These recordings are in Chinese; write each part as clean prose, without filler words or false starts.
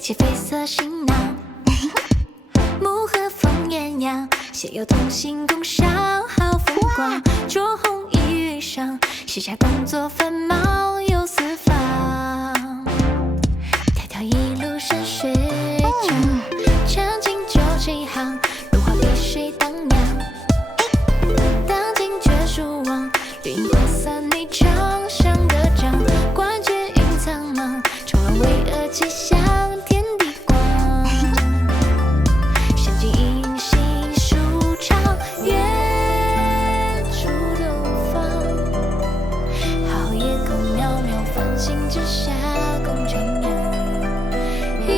起绯色行囊。木和风艳阳，携友同行共赏好风光。着红衣遇上，卸下工作繁忙游四方。迢迢一路山水长，将进酒几行，如画碧水荡漾。当今绝书望，绿荫扩散你掌上的掌。关节云苍茫，重浪巍峨气象天地光。仙境隐形舒畅，远处东方。好夜空渺渺，繁星之下共徜徉。一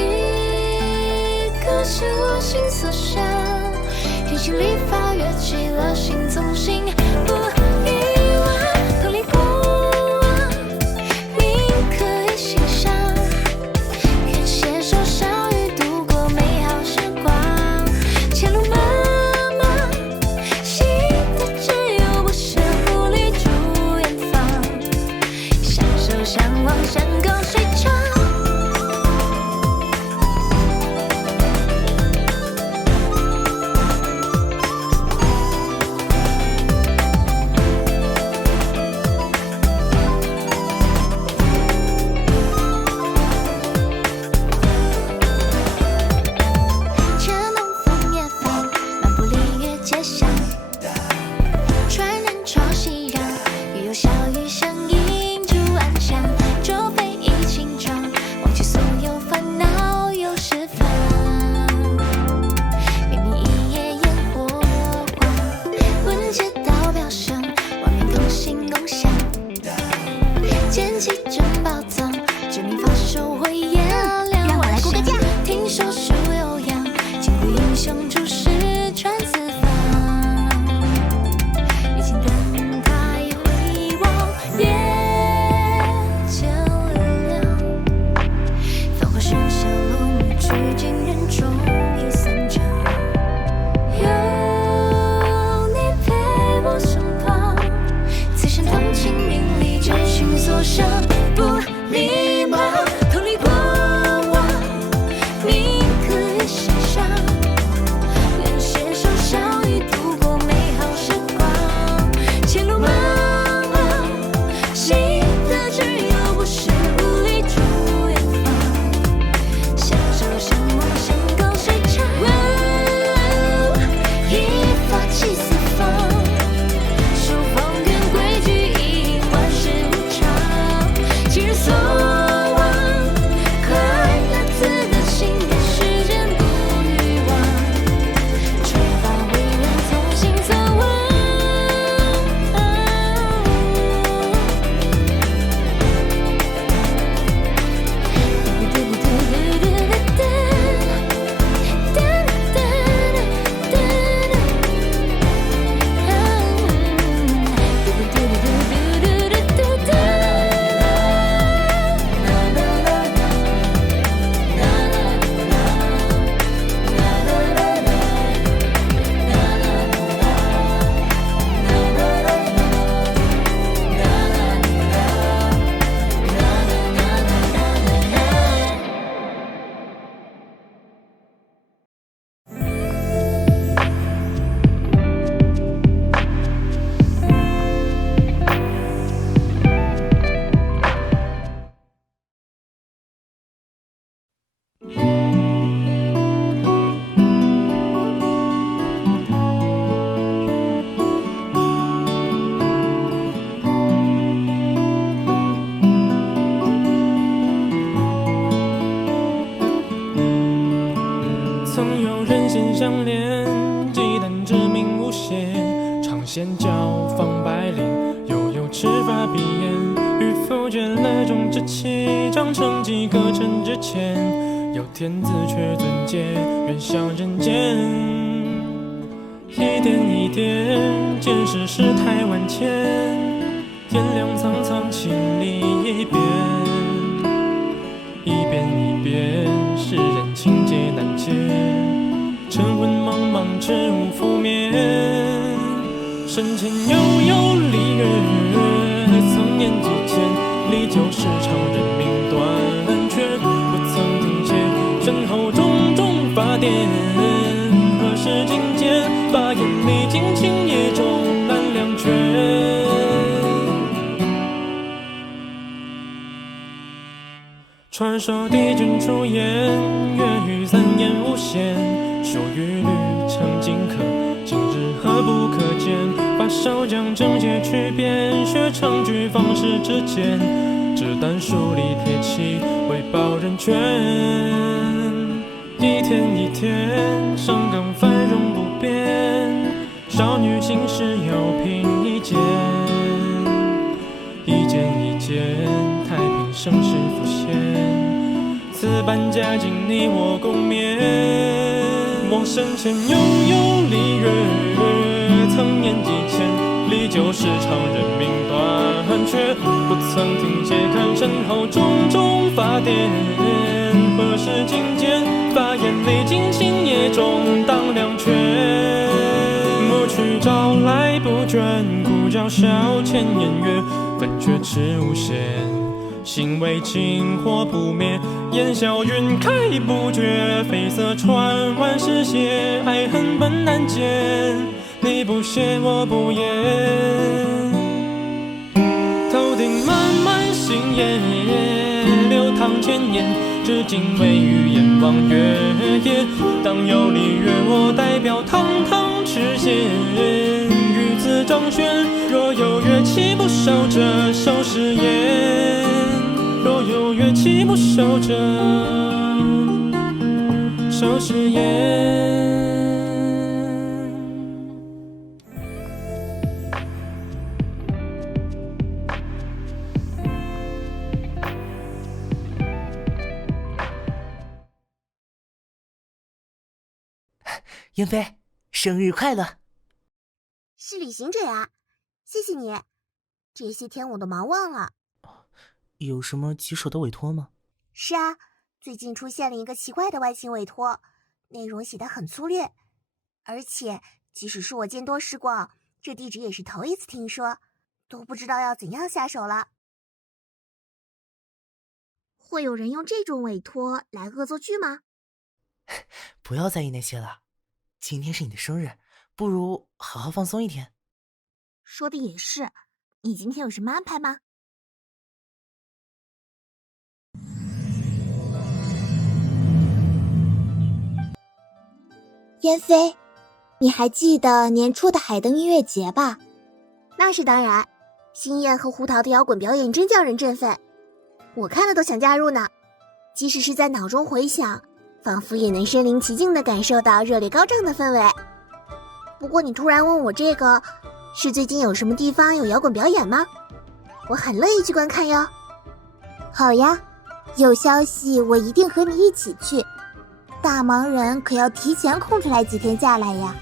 个是我心所想，云行立法跃起了心从心，不遗忘，同里过往，铭刻于心上。愿携手相遇，度过美好时光。前路茫茫，行的只有不舍，不离诸远方。相守相望，山高水长。趁东风夜放，漫步丽月街巷。船人潮熙攘，雨有小雨声映住暗香。舟飞一轻装，忘却所有烦恼又释放。明明一夜烟火光，闻街道飙声，万面同心共享。剑气珍宝藏，指明发手会炎亮。让我来过个价。听说书悠扬，千古英雄出世传四方。已经灯台回望，夜渐亮。繁华喧嚣落幕，取经人中已散场。有你陪我身旁，此生同情名利，追寻所想，不迷茫，同里过往，铭刻于心上。愿携手相遇，度过美好时光。前路茫茫，行的只有不舍，不离诸远方。相守相望，山高水长。一发起四方，守方圆规矩一应，万事无常。今日所望，快乐自得心愿，世间不欲望。传法为人，从心所望。曾有人心相连，忌惮之名无邪。长线交放百灵，悠悠赤发碧眼。与否决了种之气，长成几个尘之前。有天子却尊戒，愿享人间。一点一点，见世事太万千。天亮苍苍，千里一边。一遍一遍，世人情劫难解，晨昏茫茫，知无覆灭。身前悠悠离月，曾念及前，历旧时常人命断，却不曾停歇。传说帝君出演，月语三言无限，说与旅程尽可，今日何不可见？把手将正邪区别，学成句方式之间，只但树立铁骑，为保人权。一天一天，生更繁荣不变，少女心事有凭一剑，一剑一剑，太平盛世浮现，此般佳境你我共勉。我身前悠悠离月，曾念几千里旧时常人命断绝，不曾听且看身后种种法典，何时尽见法眼历尽星夜中当两全，暮去朝来不倦，孤角笑千年月，粉却赤无限，心为情火不灭，烟消云开不绝，绯色传万世邪，爱恨本难见，你不谢我不言。头顶漫漫星夜，流淌千年，至今未遇阎王月夜。当有礼乐，我代表堂堂赤县，与子张轩。若有乐器不守着，收誓言。若有乐器不守着，收誓言。英飞，生日快乐！是旅行者啊，谢谢你。这些天我都忙忘了。有什么棘手的委托吗？是啊，最近出现了一个奇怪的外勤委托，内容写得很粗略，而且即使是我见多识广，这地址也是头一次听说，都不知道要怎样下手了。会有人用这种委托来恶作剧吗？不要在意那些了，今天是你的生日，不如好好放松一天。说的也是，你今天有什么安排吗？燕飞，你还记得年初的海灯音乐节吧？那是当然，星燕和胡桃的摇滚表演真叫人振奋，我看了都想加入呢。即使是在脑中回想，仿佛也能身临其境地感受到热烈高涨的氛围。不过你突然问我这个，是最近有什么地方有摇滚表演吗？我很乐意去观看哟。好呀，有消息我一定和你一起去。大忙人可要提前空出来几天假来呀。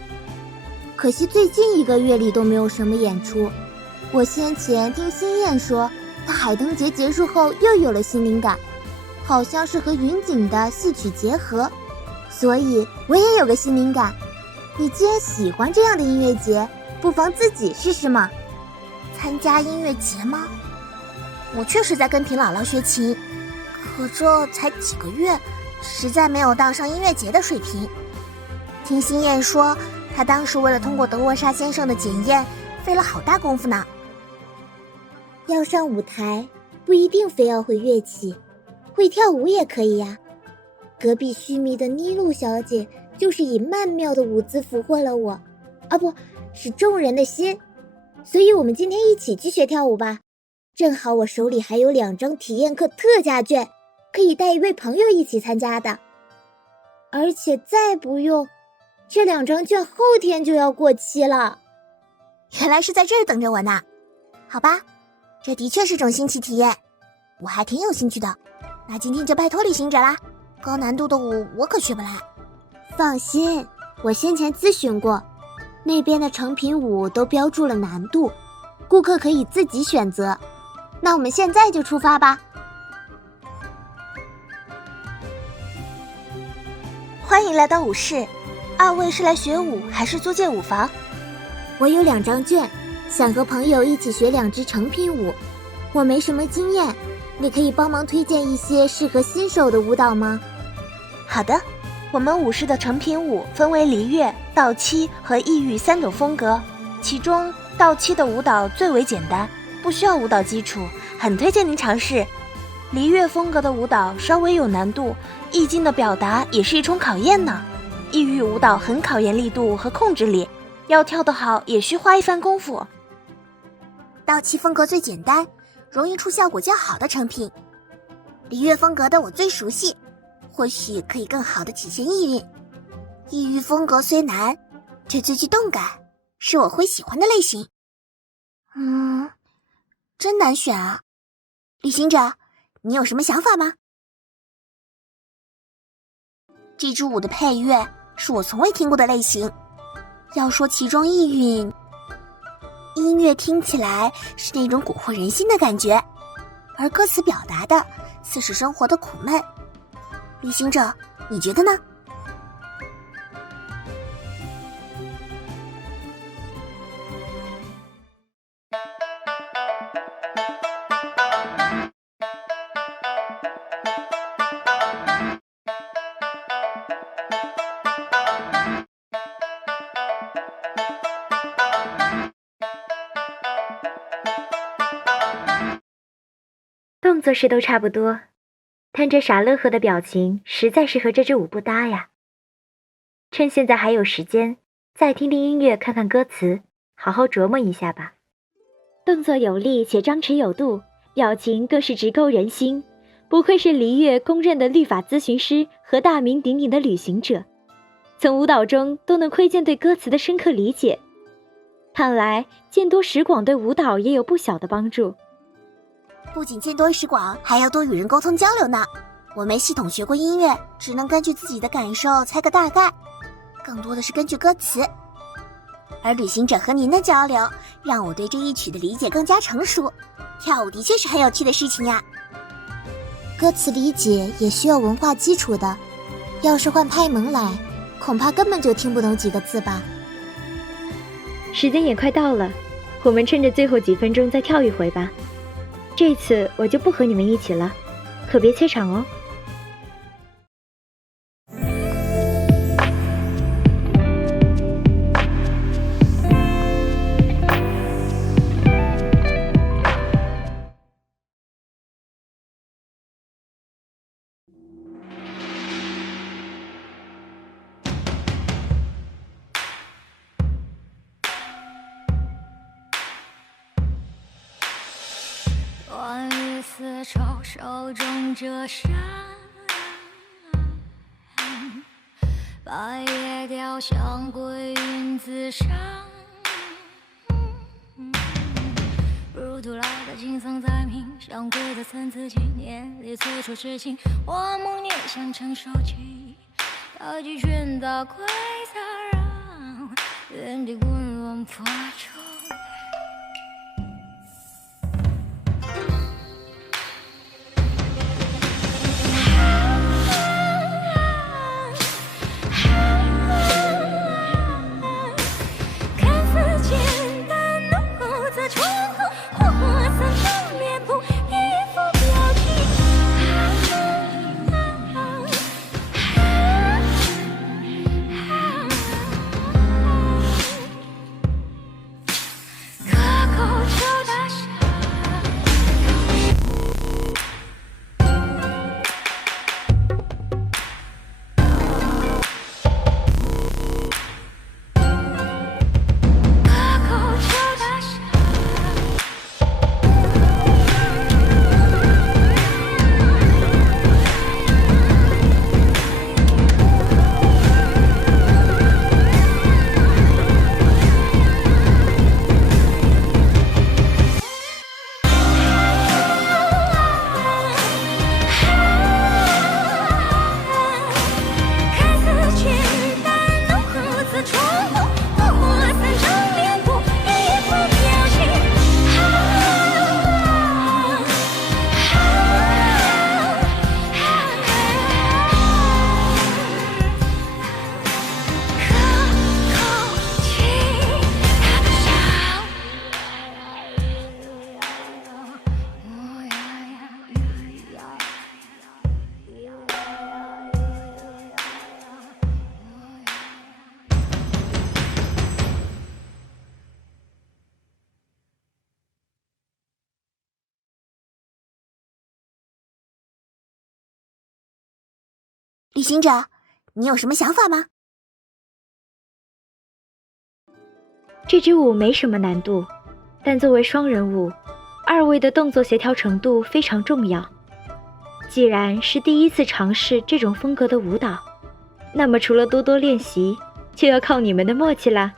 可惜最近1个月里都没有什么演出。我先前听星燕说，她海灯节结束后又有了新灵感，好像是和云锦的戏曲结合，所以我也有个新灵感。你既然喜欢这样的音乐节，不妨自己试试嘛。参加音乐节吗？我确实在跟平姥姥学琴，可这才几个月，实在没有到上音乐节的水平。听星燕说，她当时为了通过德沃莎先生的检验，费了好大功夫呢。要上舞台，不一定非要会乐器，会跳舞也可以呀。隔壁须弥的妮露小姐就是以曼妙的舞姿俘获了我，不是众人的心。所以我们今天一起去学跳舞吧。正好我手里还有2张体验课特价券，可以带一位朋友一起参加的。而且再不用，这2张券后天就要过期了。原来是在这儿等着我呢。好吧，这的确是种新奇体验，我还挺有兴趣的。那今天就拜托旅行者啦，高难度的舞我可学不来。放心，我先前咨询过，那边的成品舞都标注了难度，顾客可以自己选择。那我们现在就出发吧。欢迎来到舞室，2位是来学舞还是租借舞房？我有2张券，想和朋友一起学2支成品舞。我没什么经验，你可以帮忙推荐一些适合新手的舞蹈吗？好的，我们舞室的成品舞分为梨乐、道七和异域3种风格，其中道七的舞蹈最为简单，不需要舞蹈基础，很推荐您尝试。梨乐风格的舞蹈稍微有难度，意境的表达也是一重考验呢。异域舞蹈很考验力度和控制力，要跳得好也需花一番功夫。道奇风格最简单，容易出效果较好的成品。梨乐风格的我最熟悉，或许可以更好的体现意蕴。异域风格虽难，却最具动感，是我会喜欢的类型。真难选啊。旅行者，你有什么想法吗？这支舞的配乐是我从未听过的类型，要说其中意蕴，音乐听起来是那种蛊惑人心的感觉，而歌词表达的似是生活的苦闷。旅行者，你觉得呢？动作是都差不多，但这傻乐呵的表情实在是和这支舞不搭呀。趁现在还有时间，再听听音乐，看看歌词，好好琢磨一下吧。动作有力且张弛有度，表情更是直勾人心，不愧是梨乐公认的律法咨询师和大名鼎鼎的旅行者，从舞蹈中都能窥见对歌词的深刻理解。看来见多识广对舞蹈也有不小的帮助。不仅见多识广，还要多与人沟通交流呢。我没系统学过音乐，只能根据自己的感受猜个大概，更多的是根据歌词。而旅行者和您的交流，让我对这一曲的理解更加成熟。跳舞的确是很有趣的事情呀。歌词理解也需要文化基础的，要是换拍萌来，恐怕根本就听不懂几个字吧。时间也快到了，我们趁着最后几分钟再跳一回吧。这次我就不和你们一起了，可别怯场哦。乱雨丝绸，手中折扇，白叶雕像归云自上，如图来的金色在明，像鬼的参差纪念里催促痴情，我梦念想承受起，大击拳打鬼杂让，原地滚轮发出。旅行者，你有什么想法吗？这支舞没什么难度，但作为双人舞，2位的动作协调程度非常重要。既然是第一次尝试这种风格的舞蹈，那么除了多多练习，就要靠你们的默契啦。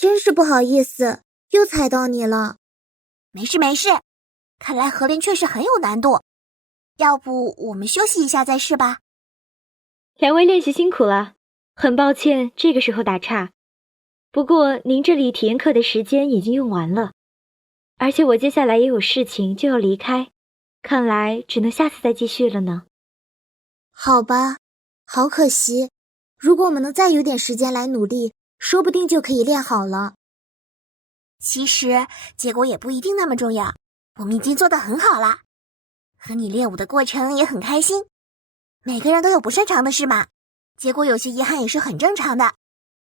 真是不好意思，又踩到你了。没事没事，看来合练确实很有难度，要不我们休息一下再试吧。2位练习辛苦了，很抱歉这个时候打岔。不过您这里体验课的时间已经用完了，而且我接下来也有事情就要离开，看来只能下次再继续了呢。好吧，好可惜，如果我们能再有点时间来努力，说不定就可以练好了。其实结果也不一定那么重要，我们已经做得很好啦。和你练舞的过程也很开心，每个人都有不擅长的事嘛，结果有些遗憾也是很正常的。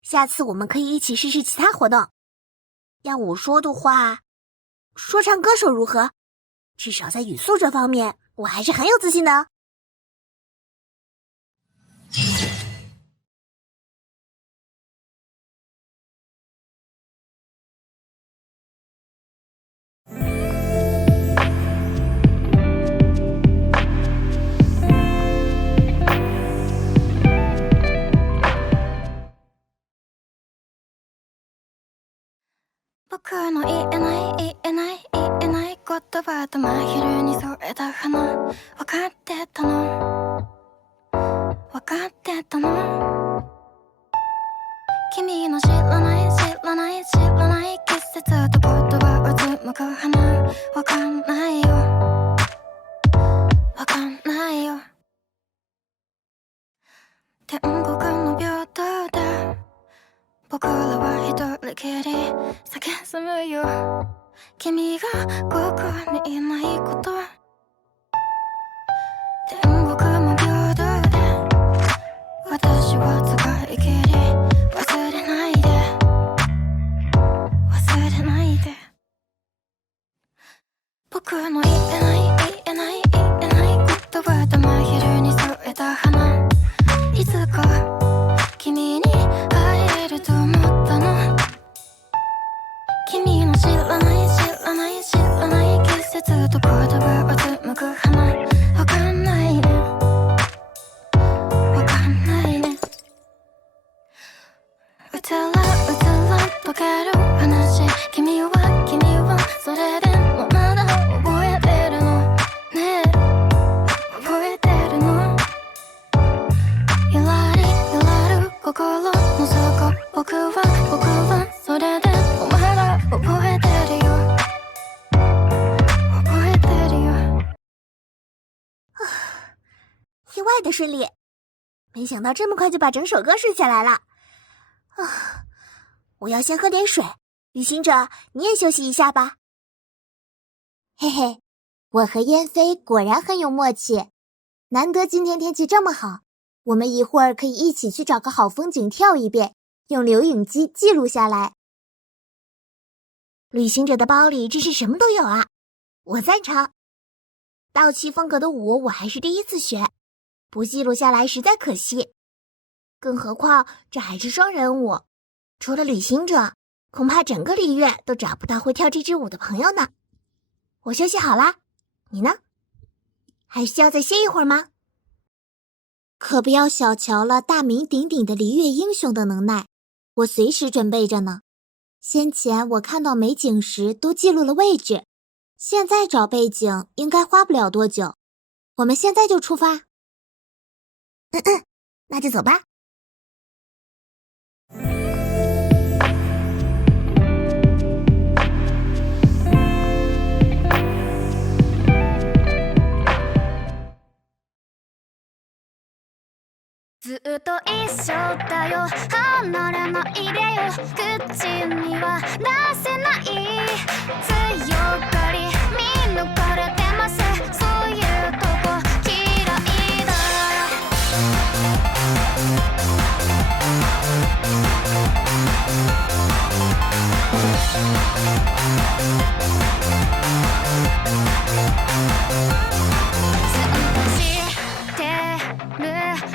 下次我们可以一起试试其他活动。要我说的话，说唱歌手如何？至少在语速这方面，我还是很有自信的哦。僕の言えない言えない言えない言葉と真昼に添えた花分かってたの分かってたの君の知らない知らない知らない季節と言葉を紡ぐ花分かんないよ分かんないよ天国の平等で僕らは一人きり叫むよ君がここにいないこと天国も平等で私は使い切り忘れないで忘れないで僕の言えない言えない言えない言葉と真昼に添えた花いつか君に会えると思ったの君の知らない知らない知らない季節と言葉を紡ぐ花わかんないねわかんないねうつらうつら溶ける話君はそれでもまだ覚えてるのねえ覚えてるのゆらりゆらる心の底僕はそれでもまだ覚えてるよ覚えてるよ意外的顺利，没想到这么快就把整首歌顺下来了。我要先喝点水，旅行者你也休息一下吧。嘿嘿，我和燕飞果然很有默契，难得今天天气这么好，我们一会儿可以一起去找个好风景跳一遍，用留影机记录下来。旅行者的包里真是什么都有啊，我赞成。道奇风格的舞我还是第一次学，不记录下来实在可惜。更何况这还是双人舞，除了旅行者，恐怕整个璃月都找不到会跳这支舞的朋友呢。我休息好啦，你呢？还需要再歇一会儿吗？可不要小瞧了大名鼎鼎的璃月英雄的能耐，我随时准备着呢。先前我看到美景时都记录了位置，现在找背景应该花不了多久。我们现在就出发。那就走吧。ずっと一緒だよ離れないでよ口には出せない強がり見抜かれてますそういうとこ嫌いだ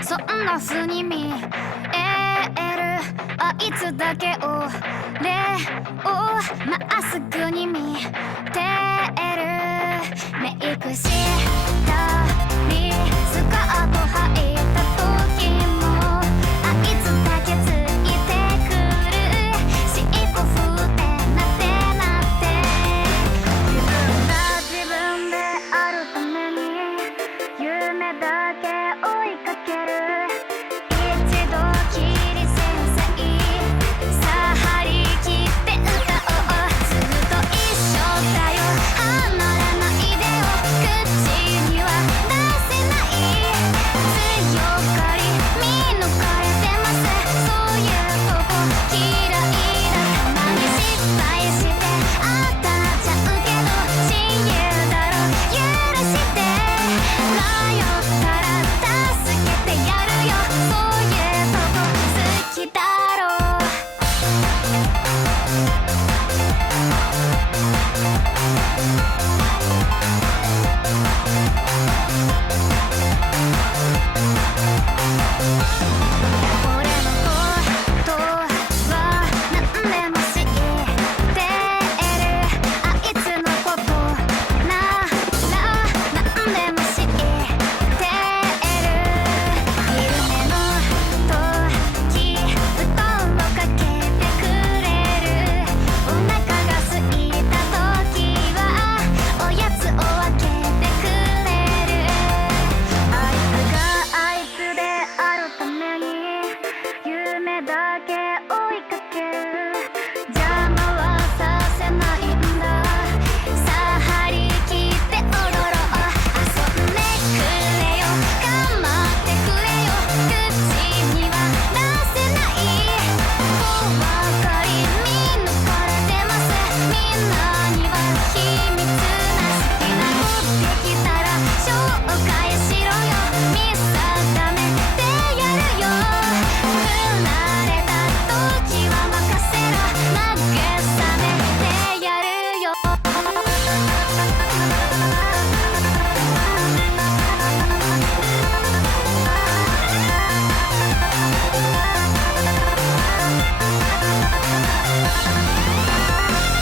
そんな風に見えるあいつだけを例をまっすぐに見てるメイクしたりスカート履いた時もあいつだけついてくる尻尾振ってなってなって自分が自分であるために夢だけ追いかける一度きり先生さあ張り切って歌おうずっと一緒だよ離れないでよ口には出せない強がり見抜かれてますそういうとこ嫌いだたまに失敗して当たっちゃうけど親友だろ許して迷ったら助けてやるよそういうとこ好きだろう俺のことは何でも知ってるあいつのことなら何でも知ってる昼寝の時布団をかけてくれるお腹が空いた時はおやつを分けてくれるあいつがあいつであるために夢だけ追いかける邪魔はさせないんださあ張り切って踊ろう遊んでくれよ構ってくれよ口には出せない小ばかり見抜かれてますみんなには秘密な好きな子できたら紹介しろよ見定めてやるよ振られた時は任せろ慰めてやるよ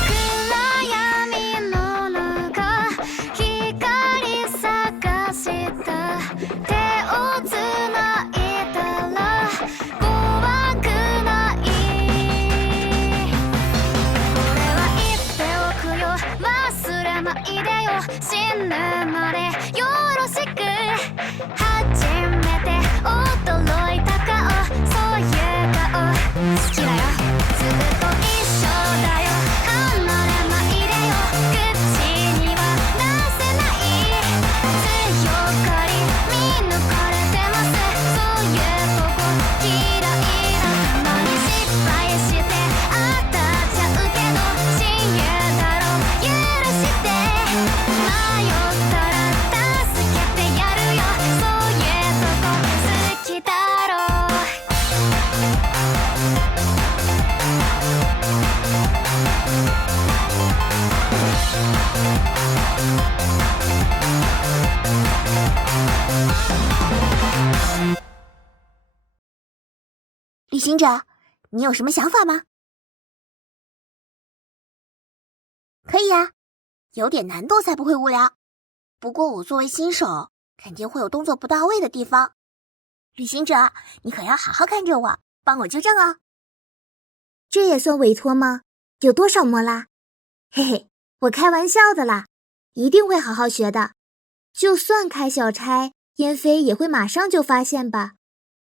暗闇の中光探した手をつないだら怖くないこれは言っておくよ忘れないでよ死ぬまでよろしく初めて驚いた顔そういう顔好きだよずっと一緒だよ離れないでよ口には出せない強がり見抜かれてますそういうとこ嫌いだたまに失敗して当たっちゃうけど親友だろ許して迷ったら助けてやるよそういうとこ好きだろう旅行者，你有什么想法吗？可以呀，有点难度才不会无聊。不过我作为新手，肯定会有动作不到位的地方。旅行者，你可要好好看着我，帮我纠正哦。这也算委托吗？有多少模啦？嘿嘿，我开玩笑的啦，一定会好好学的。就算开小差，燕飞也会马上就发现吧。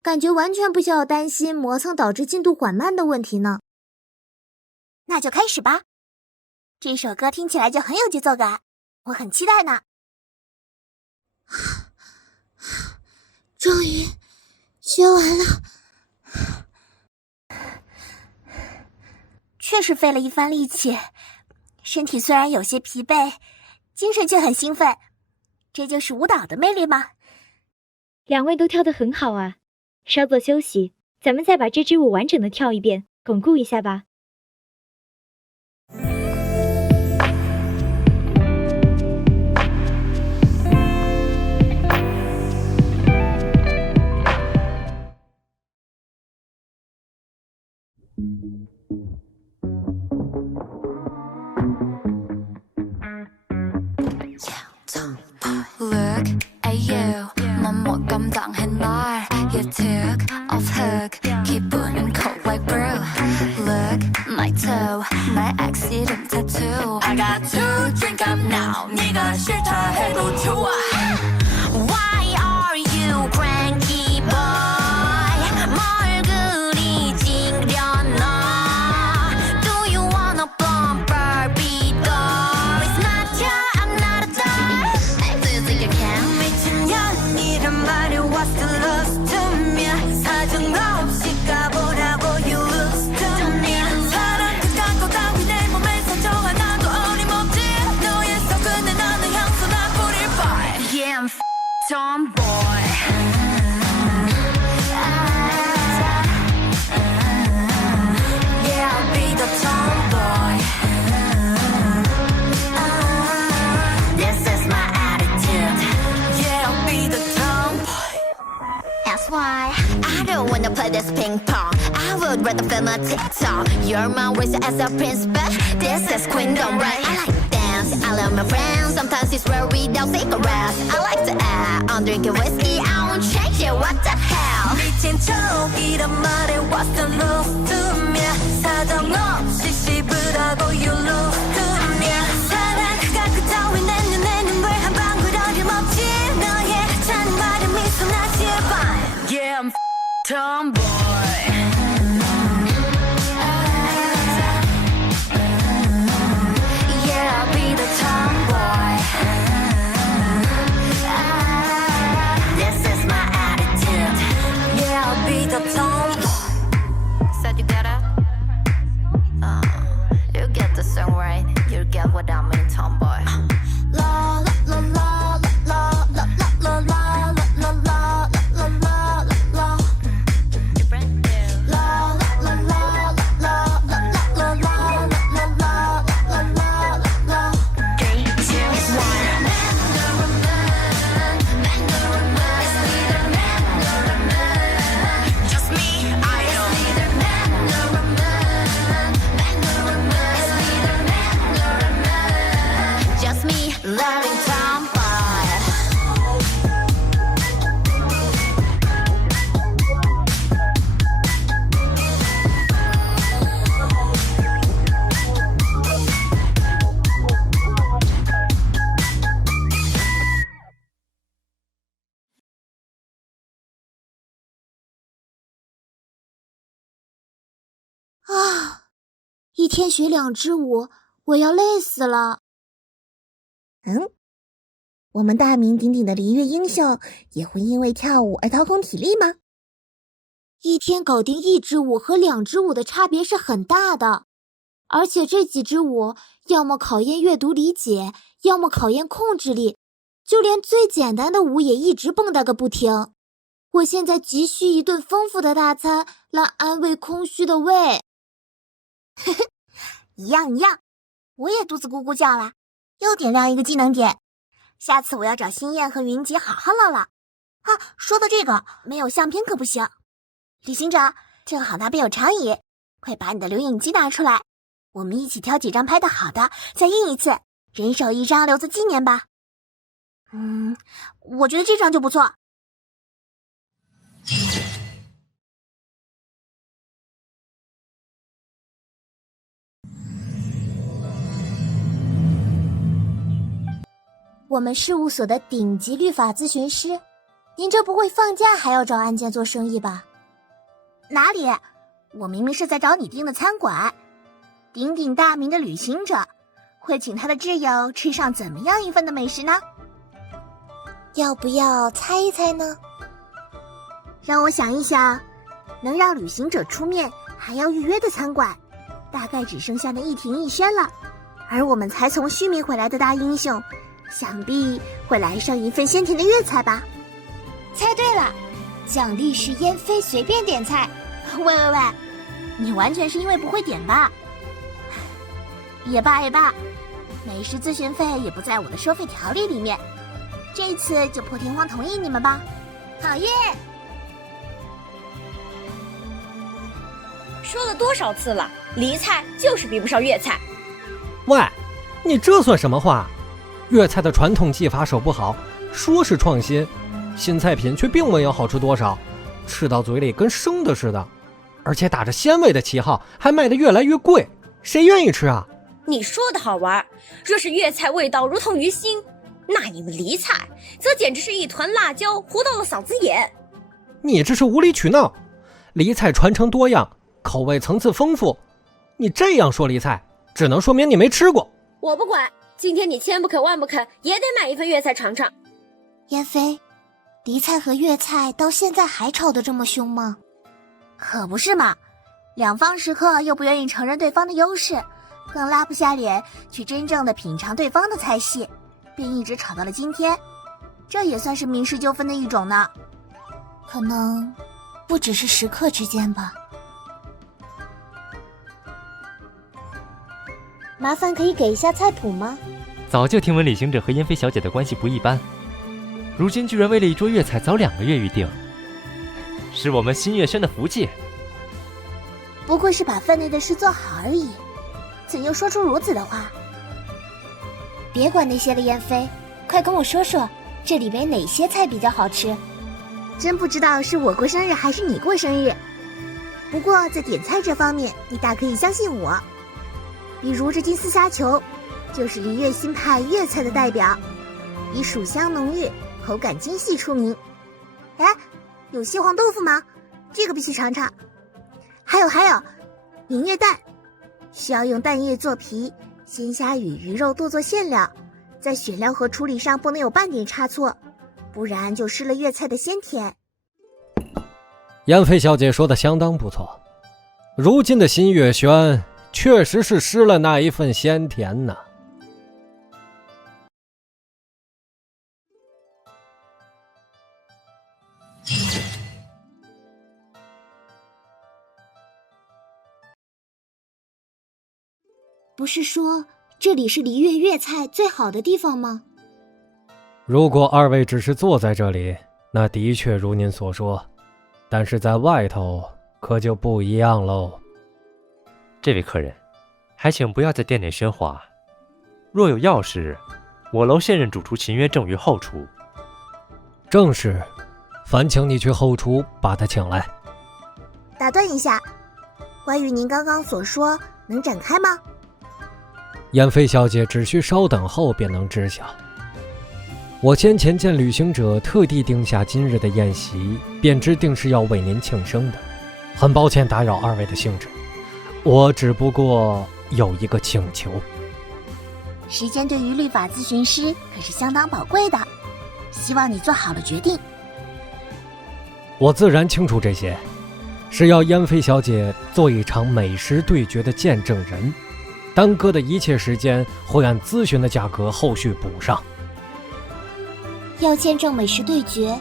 感觉完全不需要担心磨蹭导致进度缓慢的问题呢。那就开始吧。这首歌听起来就很有节奏感，我很期待呢。终于学完了，确实费了一番力气，身体虽然有些疲惫，精神却很兴奋。这就是舞蹈的魅力吗？两位都跳得很好啊，稍作休息，咱们再把这支舞完整的跳一遍，巩固一下吧。Look at you, 넌 못 감당해 날. You took off hook, 기분은 cold like brew. Look, my toe, my accident tattoo. I got to drink up now. 네가 싫다 해도 좋아. Why are you cranky boy? 뭘 그리 찡그려놔? Do you wanna bump Barbie doll? It's not you, I'm not a doll. Do you think you can? 미친년이란 말이 what's the love to me? 사정없이 가보라고 you lose to me. 사랑 끝간 거 따위 내 몸에 상처 하나도 어림없지. 너의 속은 나는 향수 나 뿌릴 boy. Yeah, I'm tomboy. Yeah, I'll be the tomboy. This is my attitude. Yeah, I'll be the tomboy. That's why I don't wanna play this ping pong. I would rather film a TikTok. You're my race as a prince, but this is queendom, right? I like to dance, I love my friends. Sometimes it's rare without cigarettes. I like to act, I'm drinking whiskey. I won't change it, what the hell? 미친 척이란 말에 what's the love to me? 사정없이 씹으라고 you lose to me. 사랑 그 따위 내 눈에 눈물 한 방울 어림없지. 너의 찬 말에 미소 나 제발. Yeah, I'm tomboy. Yeah, I'll be the tomboy. This is my attitude. Yeah, I'll be the tomboy. Said you get it? You get the song right. You get what I mean, tomboy. La la la la la la la la la la la la la. La la la la la la la la la la la la la. 3, 2, 1. Just me, I don't. Just me, loving tomboy.啊，一天学2支舞，我要累死了。我们大名鼎鼎的梨月英秀也会因为跳舞而掏空体力吗？一天搞定1支舞和2支舞的差别是很大的，而且这几支舞要么考验阅读理解，要么考验控制力，就连最简单的舞也一直蹦跶个不停。我现在急需一顿丰富的大餐来安慰空虚的胃。一样，我也肚子咕咕叫了，又点亮一个技能点。下次我要找新燕和云杰好好唠唠。啊，说到这个，没有相片可不行。旅行者，正好那边有长椅，快把你的留影机拿出来，我们一起挑几张拍的好的，再印一次，人手1张留作纪念吧。我觉得这张就不错。我们事务所的顶级律法咨询师，您这不会放假还要找案件做生意吧？哪里？我明明是在找你订的餐馆。鼎鼎大名的旅行者，会请他的挚友吃上怎么样一份的美食呢？要不要猜一猜呢？让我想一想，能让旅行者出面还要预约的餐馆，大概只剩下那一庭一轩了。而我们才从须弥回来的大英雄，想必会来上一份鲜甜的粤菜吧。猜对了，奖励是燕飞随便点菜。喂，你完全是因为不会点吧？也罢，美食咨询费也不在我的收费条例里面，这一次就破天荒同意你们吧。好耶！说了多少次了，梨菜就是比不上粤菜。喂，你这算什么话？粤菜的传统技法手不好，说是创新，新菜品却并没有好吃多少，吃到嘴里跟生的似的，而且打着鲜味的旗号，还卖得越来越贵，谁愿意吃啊？你说的好玩，若是粤菜味道如同鱼腥，那你们梨菜则简直是一团辣椒糊到了嗓子眼。你这是无理取闹，梨菜传承多样，口味层次丰富，你这样说梨菜，只能说明你没吃过。我不管，今天你千不可万不可也得买一份粤菜尝尝。燕飞，梨菜和粤菜到现在还吵得这么凶吗？可不是嘛，两方时刻又不愿意承认对方的优势，更拉不下脸去真正的品尝对方的菜系，便一直吵到了今天。这也算是民事纠纷的一种呢。可能不只是时刻之间吧。麻烦可以给一下菜谱吗？早就听闻旅行者和燕飞小姐的关系不一般，如今居然为了一桌粤菜早2个月预定，是我们新月轩的福气。不过是把分内的事做好而已，怎又说出如此的话？别管那些了，燕飞，快跟我说说，这里面哪些菜比较好吃？真不知道是我过生日还是你过生日。不过在点菜这方面，你大可以相信我。比如这金丝虾球，就是梨粤新派粤菜的代表，以薯香浓郁、口感精细出名。哎，有蟹黄豆腐吗？这个必须尝尝。还有，银月蛋，需要用蛋液做皮，鲜虾与鱼肉剁做馅料，在选料和处理上不能有半点差错，不然就失了粤菜的鲜甜。燕飞小姐说的相当不错，如今的新月轩确实是失了那一份鲜甜呢。不是说这里是梨粤粤菜最好的地方吗？如果二位只是坐在这里，那的确如您所说，但是在外头可就不一样喽。这位客人，还请不要在店内喧哗，若有要事，我楼现任主厨秦约正于后厨。正是，烦请你去后厨把他请来。打断一下，关于您刚刚所说，能展开吗？燕飞小姐只需稍等后便能知晓。我先前见旅行者特地定下今日的宴席，便知定是要为您庆生的。很抱歉打扰二位的兴致，我只不过有一个请求。时间对于律法咨询师可是相当宝贵的，希望你做好了决定。我自然清楚这些，是要燕飞小姐做一场美食对决的见证人，耽搁的一切时间会按咨询的价格后续补上。要见证美食对决，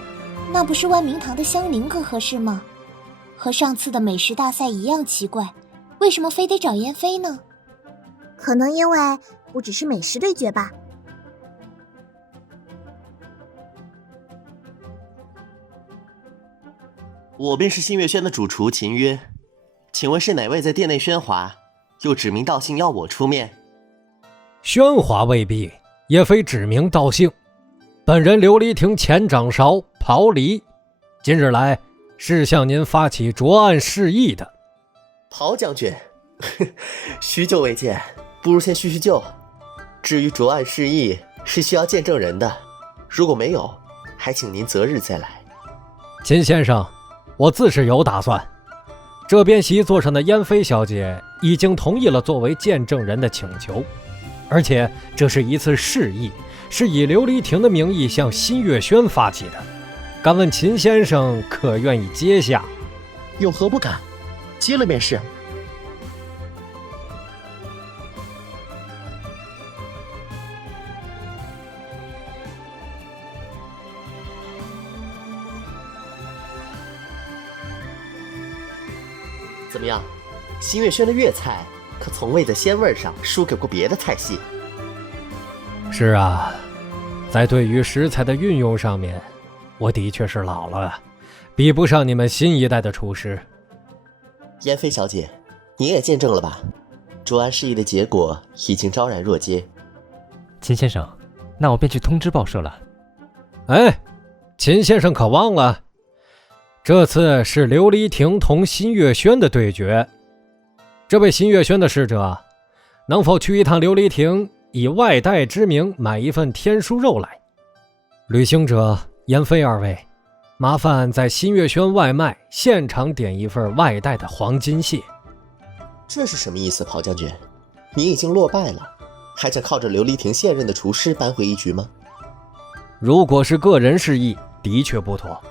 那不是万明堂的香菱更合适吗？和上次的美食大赛一样奇怪，为什么非得找燕飞呢？可能因为不只是美食对决吧。我便是新月轩的主厨秦约，请问是哪位在店内喧哗，又指名道姓要我出面？喧哗未必，也非指名道姓。本人琉璃亭前掌勺刨离，今日来是向您发起着案示意的。陶将军，许久未见，不如先叙叙旧。至于着案示意，是需要见证人的，如果没有，还请您择日再来。秦先生，我自是有打算。这边席座上的燕飞小姐已经同意了作为见证人的请求，而且这是一次示意，是以琉璃亭的名义向新月轩发起的。敢问秦先生可愿意接下？有何不敢？接了便是。怎么样，新月轩的粤菜可从未在鲜味上输给过别的菜系。是啊，在对于食材的运用上面，我的确是老了，比不上你们新一代的厨师。燕飞小姐，你也见证了吧？卓安示意的结果已经昭然若揭。秦先生，那我便去通知报社了。哎，秦先生可忘了，这次是琉璃亭同新月轩的对决。这位新月轩的使者，能否去一趟琉璃亭，以外带之名买一份天书肉来？旅行者燕飞二位，麻烦在新月轩外卖现场点一份外带的黄金蟹。这是什么意思，陶将军？你已经落败了，还想靠着琉璃亭现任的厨师扳回一局吗？如果是个人示意，的确不妥，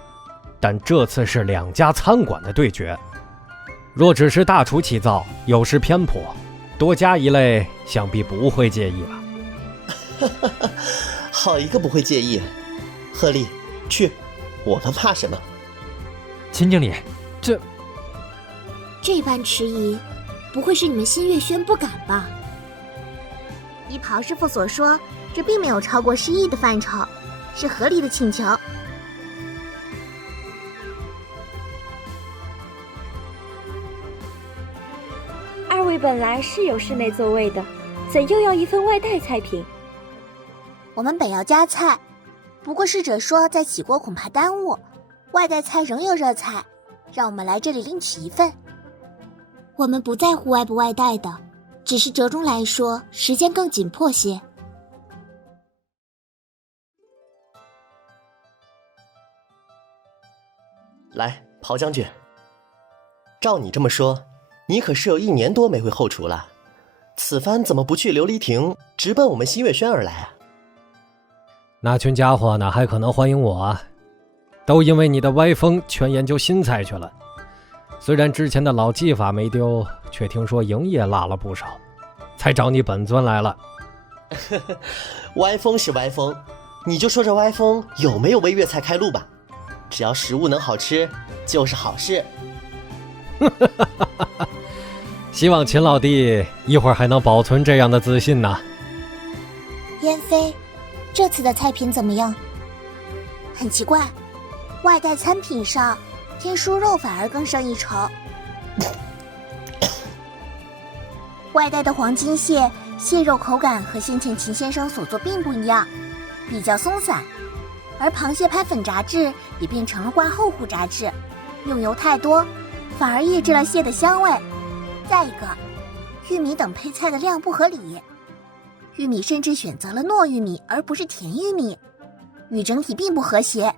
但这次是两家餐馆的对决，若只是大厨起灶，有失偏颇，多加一类想必不会介意吧。好一个不会介意。贺丽，去，我们怕什么？秦经理，这般迟疑，不会是你们新月轩不敢吧？依陶师傅所说，这并没有超过示意的范畴，是合理的请求。二位本来是有室内座位的，怎又要一份外带菜品？我们本要加菜，不过侍者说在起锅恐怕耽误，外带菜仍有热菜，让我们来这里另取一份。我们不在乎外不外带的，只是折中来说，时间更紧迫些。来，陶将军，照你这么说，你可是有1年多没回后厨了，此番怎么不去琉璃亭，直奔我们新月轩而来啊？那群家伙哪还可能欢迎我啊？都因为你的歪风全研究新菜去了。虽然之前的老技法没丢，却听说营业落了不少，才找你本尊来了。歪风是歪风，你就说这歪风有没有为粤菜开路吧？只要食物能好吃，就是好事。希望秦老弟一会儿还能保存这样的自信呢。燕飞，这次的菜品怎么样？很奇怪，外带餐品上天书肉反而更胜一筹。外带的黄金蟹，蟹肉口感和先前秦先生所做并不一样，比较松散，而螃蟹拍粉炸制也变成了挂后糊炸制，用油太多，反而抑制了蟹的香味。再一个，玉米等配菜的量不合理，玉米甚至选择了糯玉米而不是甜玉米，与整体并不和谐。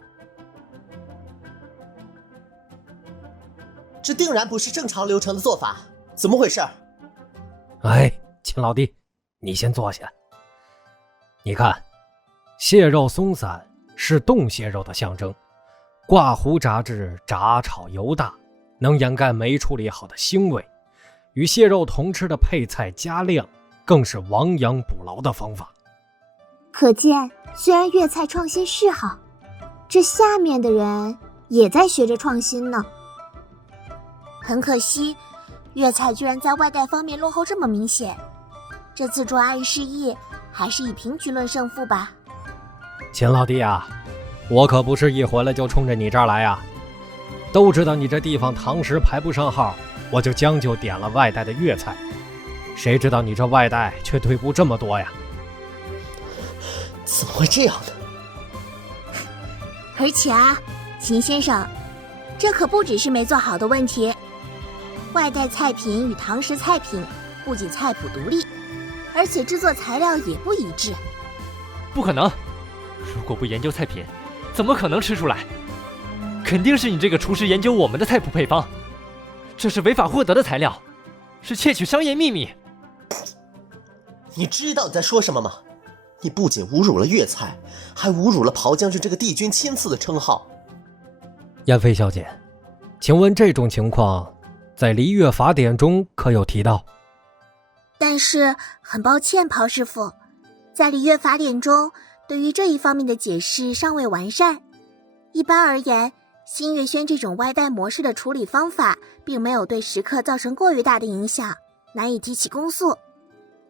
这定然不是正常流程的做法，怎么回事？哎，秦老弟，你先坐下。你看，蟹肉松散是冻蟹肉的象征，挂糊炸制炸炒油大，能掩盖没处理好的腥味，与蟹肉同吃的配菜加量，更是亡羊补牢的方法。可见，虽然粤菜创新是好，这下面的人也在学着创新呢。很可惜，粤菜居然在外带方面落后这么明显。这次卓阿姨示意，还是以平局论胜负吧。秦老弟啊，我可不是一回来就冲着你这儿来啊！都知道你这地方堂食排不上号，我就将就点了外带的粤菜。谁知道你这外带却退步这么多呀？怎么会这样呢？而且啊，秦先生，这可不只是没做好的问题。外带菜品与堂食菜品不仅菜谱独立，而且制作材料也不一致。不可能！如果不研究菜品，怎么可能吃出来？肯定是你这个厨师研究我们的菜谱配方，这是违法获得的材料，是窃取商业秘密。你知道你在说什么吗？你不仅侮辱了粤菜，还侮辱了陶将军这个帝君亲赐的称号。燕飞小姐，请问这种情况在礼乐法典中可有提到？但是很抱歉，刨师傅，在礼乐法典中对于这一方面的解释尚未完善。一般而言，新月轩这种外带模式的处理方法并没有对食客造成过于大的影响，难以提起公诉。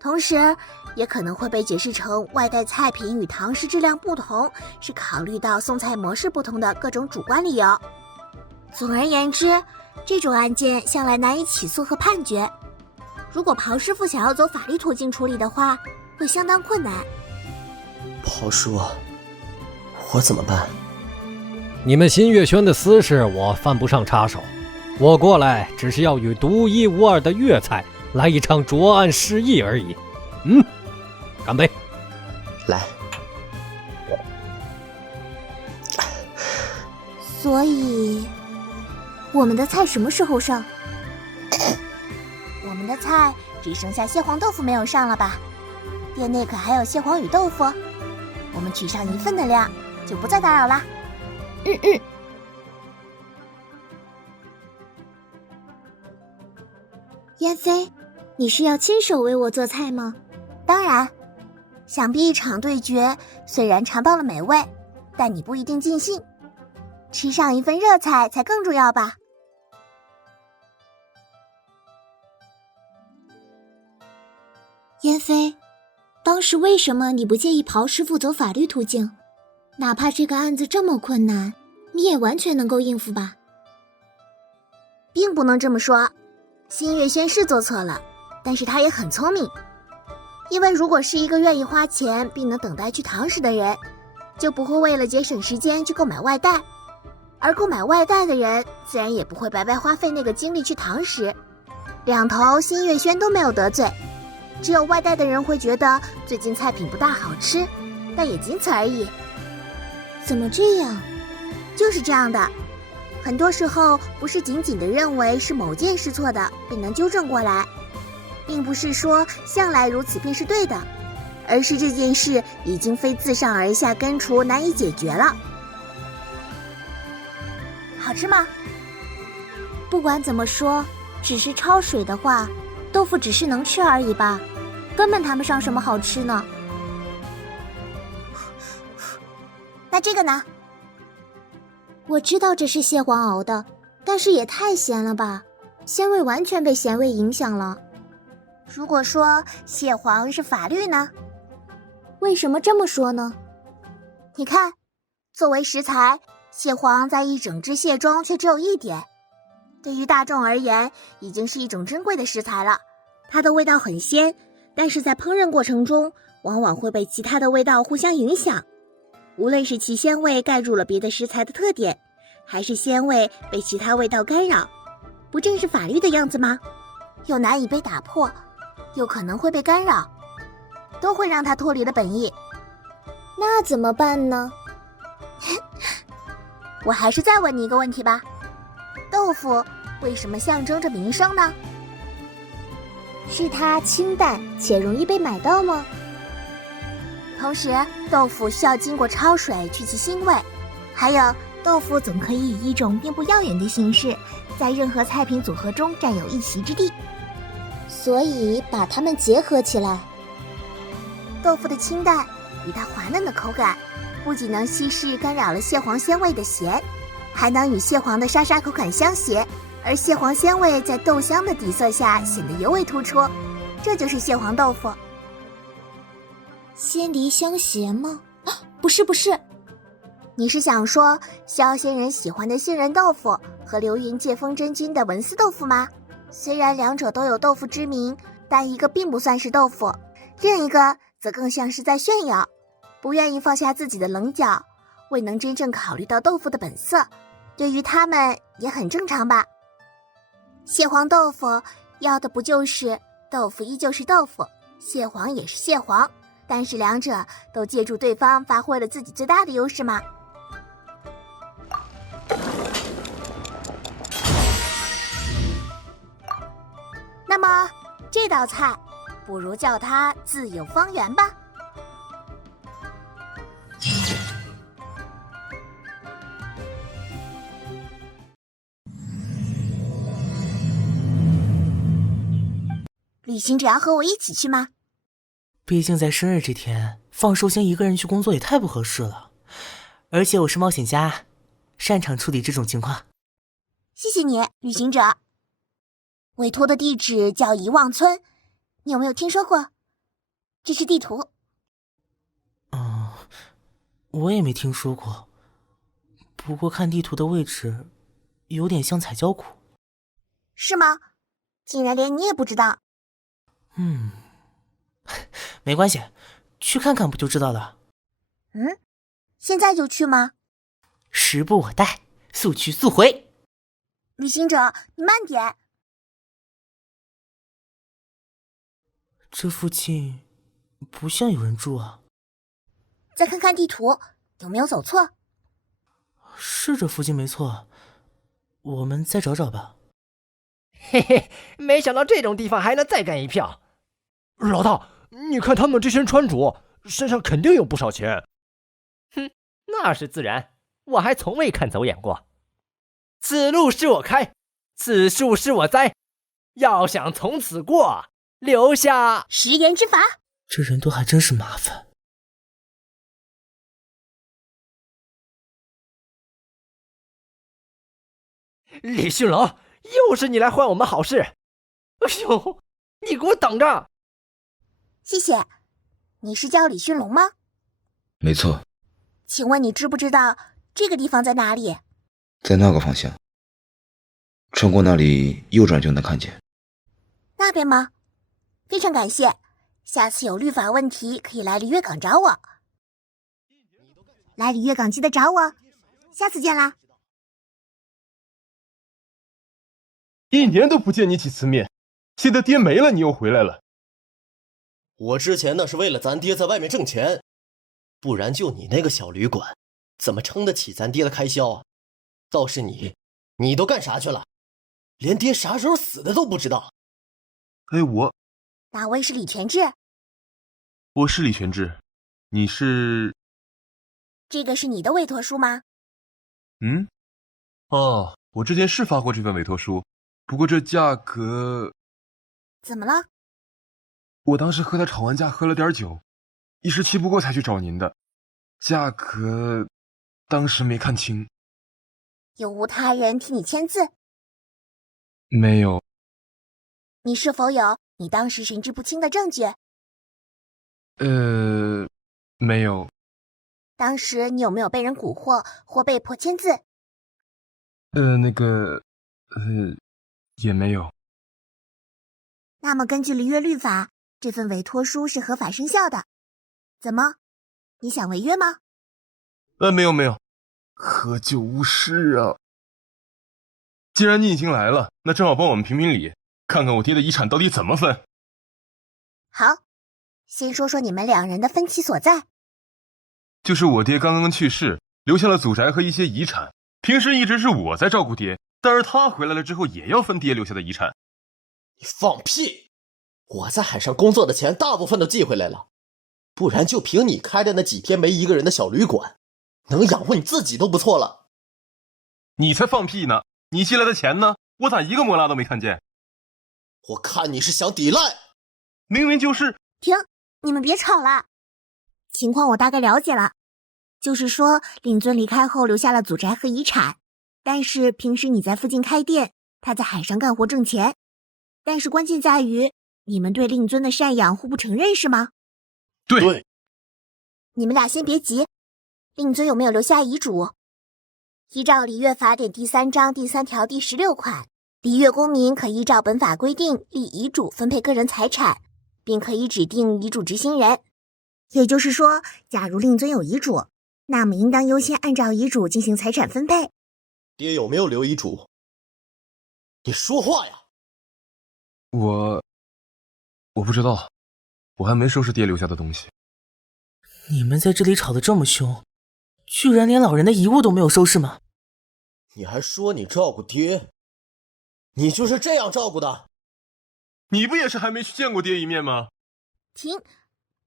同时也可能会被解释成外带菜品与堂食质量不同，是考虑到送菜模式不同的各种主观理由。总而言之，这种案件向来难以起诉和判决。如果刨师傅想要走法律途径处理的话，会相当困难。刨叔，我怎么办？你们新月轩的私事我犯不上插手，我过来只是要与独一无二的粤菜来一场卓案示意而已。干杯！来。所以，我们的菜什么时候上？我们的菜只剩下蟹黄豆腐没有上了吧？店内可还有蟹黄与豆腐？我们取上1份的量，就不再打扰啦。燕飞，你是要亲手为我做菜吗？当然，想必一场对决虽然尝到了美味，但你不一定尽兴，吃上一份热菜才更重要吧。燕飞，当时为什么你不建议刨师傅走法律途径？哪怕这个案子这么困难，你也完全能够应付吧？并不能这么说，新月轩是做错了，但是他也很聪明。因为如果是一个愿意花钱并能等待去堂食的人，就不会为了节省时间去购买外带，而购买外带的人自然也不会白白花费那个精力去堂食。两头新月轩都没有得罪，只有外带的人会觉得最近菜品不大好吃，但也仅此而已。怎么这样？就是这样的。很多时候不是仅仅的认为是某件事错的便能纠正过来，并不是说向来如此便是对的，而是这件事已经非自上而下根除难以解决了。好吃吗？不管怎么说，只是焯水的话，豆腐只是能吃而已吧，根本谈不上什么好吃呢。那这个呢？我知道这是蟹黄熬的，但是也太咸了吧，鲜味完全被咸味影响了。如果说蟹黄是法律呢？为什么这么说呢？你看，作为食材，蟹黄在一整只蟹中却只有1点，对于大众而言已经是一种珍贵的食材了。它的味道很鲜，但是在烹饪过程中往往会被其他的味道互相影响，无论是其鲜味盖住了别的食材的特点，还是鲜味被其他味道干扰，不正是法律的样子吗？又难以被打破，又可能会被干扰，都会让它脱离了本意。那怎么办呢？我还是再问你一个问题吧，豆腐为什么象征着名声呢？是它清淡且容易被买到吗？同时，豆腐需要经过焯水去其腥味，还有豆腐总可以以一种并不耀眼的形式，在任何菜品组合中占有一席之地。所以把它们结合起来。豆腐的清淡与它滑嫩的口感，不仅能稀释干扰了蟹黄鲜味的咸，还能与蟹黄的沙沙口感相携，而蟹黄鲜味在豆香的底色下显得尤为突出，这就是蟹黄豆腐。鲜梨相携吗？不是，你是想说萧仙人喜欢的杏仁豆腐和流云借风真君的文思豆腐吗？虽然两者都有豆腐之名，但一个并不算是豆腐，另一个则更像是在炫耀，不愿意放下自己的棱角，未能真正考虑到豆腐的本色，对于他们也很正常吧。蟹黄豆腐要的不就是豆腐依旧是豆腐，蟹黄也是蟹黄，但是两者都借助对方发挥了自己最大的优势吗？那么这道菜不如叫它自有方圆吧。旅行者要和我一起去吗？毕竟在生日这天，放寿星一个人去工作也太不合适了。而且我是冒险家，擅长处理这种情况。谢谢你，旅行者。委托的地址叫遗忘村，你有没有听说过？这是地图。我也没听说过。不过看地图的位置，有点像彩椒谷。是吗？竟然连你也不知道。没关系，去看看不就知道了。现在就去吗？时不我待，速去速回。旅行者，你慢点。这附近不像有人住啊。再看看地图，有没有走错？是这附近没错，我们再找找吧。嘿嘿，没想到这种地方还能再干一票。老大，你看他们这身穿着，身上肯定有不少钱。哼，那是自然，我还从未看走眼过。此路是我开，此树是我栽，要想从此过，留下食言之法。这人多还真是麻烦。李迅龙，又是你来坏我们好事！哎呦，你给我等着！谢谢。你是叫李迅龙吗？没错。请问你知不知道这个地方在哪里？在那个方向，穿过那里右转就能看见。那边吗？非常感谢，下次有律法问题可以来璃月港找我。来璃月港记得找我，下次见啦。1年都不见你几次面，现在爹没了你又回来了。我之前那是为了咱爹在外面挣钱，不然就你那个小旅馆，怎么撑得起咱爹的开销啊？倒是你都干啥去了？连爹啥时候死的都不知道。哪位是李全志？我是李全志，你是？这个是你的委托书吗？我之前是发过这份委托书，不过这价格……怎么了？我当时和他吵完架，喝了点酒，一时气不过才去找您的。价格当时没看清。有无他人替你签字？没有。你是否有你当时神志不清的证据？没有。当时你有没有被人蛊惑或被迫签字？也没有。那么根据璃月律法，这份委托书是合法生效的。怎么？你想违约吗？没有，喝酒误事啊。既然你已经来了，那正好帮我们评评理，看看我爹的遗产到底怎么分。好，先说说你们两人的分歧所在。就是我爹刚刚去世，留下了祖宅和一些遗产，平时一直是我在照顾爹，但是他回来了之后也要分爹留下的遗产。你放屁！我在海上工作的钱大部分都寄回来了，不然就凭你开的那几天没一个人的小旅馆，能养活你自己都不错了。你才放屁呢！你寄来的钱呢？我咋一个摩拉都没看见？我看你是想抵赖。明明就是……停！你们别吵了。情况我大概了解了，就是说令尊离开后留下了祖宅和遗产，但是平时你在附近开店，他在海上干活挣钱。但是关键在于，你们对令尊的赡养互不承认是吗？对。你们俩先别急，令尊有没有留下遗嘱？依照璃月法典第3章第3条第16款，璃月公民可依照本法规定立遗嘱分配个人财产，并可以指定遗嘱执行人。也就是说，假如令尊有遗嘱，那么应当优先按照遗嘱进行财产分配。爹有没有留遗嘱？你说话呀！我不知道，我还没收拾爹留下的东西。你们在这里吵得这么凶，居然连老人的遗物都没有收拾吗？你还说你照顾爹，你就是这样照顾的？你不也是还没去见过爹一面吗？停，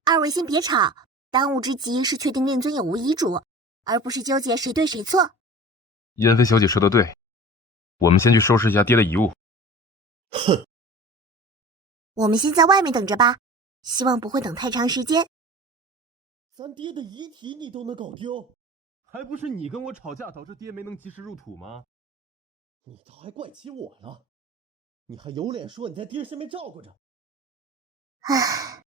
二位先别吵，当务之急是确定令尊有无遗嘱，而不是纠结谁对谁错。燕飞小姐说的对，我们先去收拾一下爹的遗物。哼，我们先在外面等着吧，希望不会等太长时间。咱爹的遗体你都能搞丢，还不是你跟我吵架导致爹没能及时入土吗？你倒还怪起我了，你还有脸说你在爹身边照顾着？唉，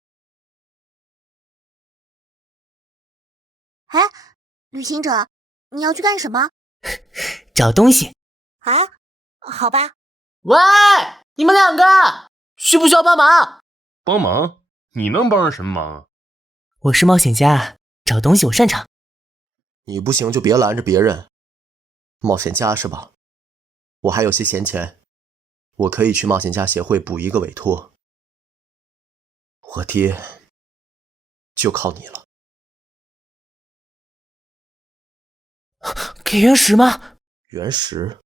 哎，旅行者，你要去干什么？找东西。啊，好吧。喂，你们两个需不需要帮忙？帮忙？你能帮上什么忙啊？我是冒险家，找东西我擅长。你不行就别拦着别人。冒险家是吧？我还有些闲钱，我可以去冒险家协会补一个委托。我爹就靠你了。给原石吗？原石？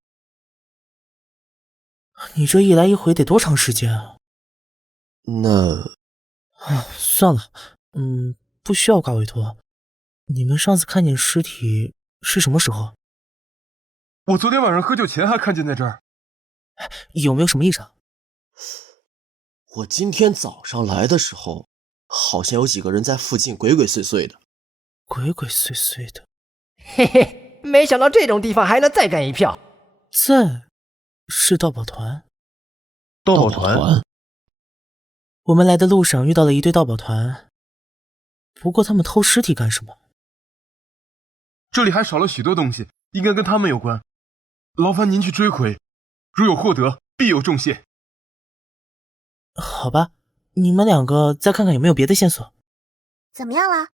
你这一来一回得多长时间啊？那……算了，不需要挂委托。你们上次看见尸体是什么时候？我昨天晚上喝酒前还看见在这儿。有没有什么异常？我今天早上来的时候，好像有几个人在附近鬼鬼祟祟的。鬼鬼祟祟的？嘿嘿，没想到这种地方还能再干一票。是盗宝团。盗宝团？我们来的路上遇到了一队盗宝团，不过他们偷尸体干什么？这里还少了许多东西，应该跟他们有关。劳烦您去追回，如有获得，必有重谢。好吧，你们两个再看看有没有别的线索。怎么样啦？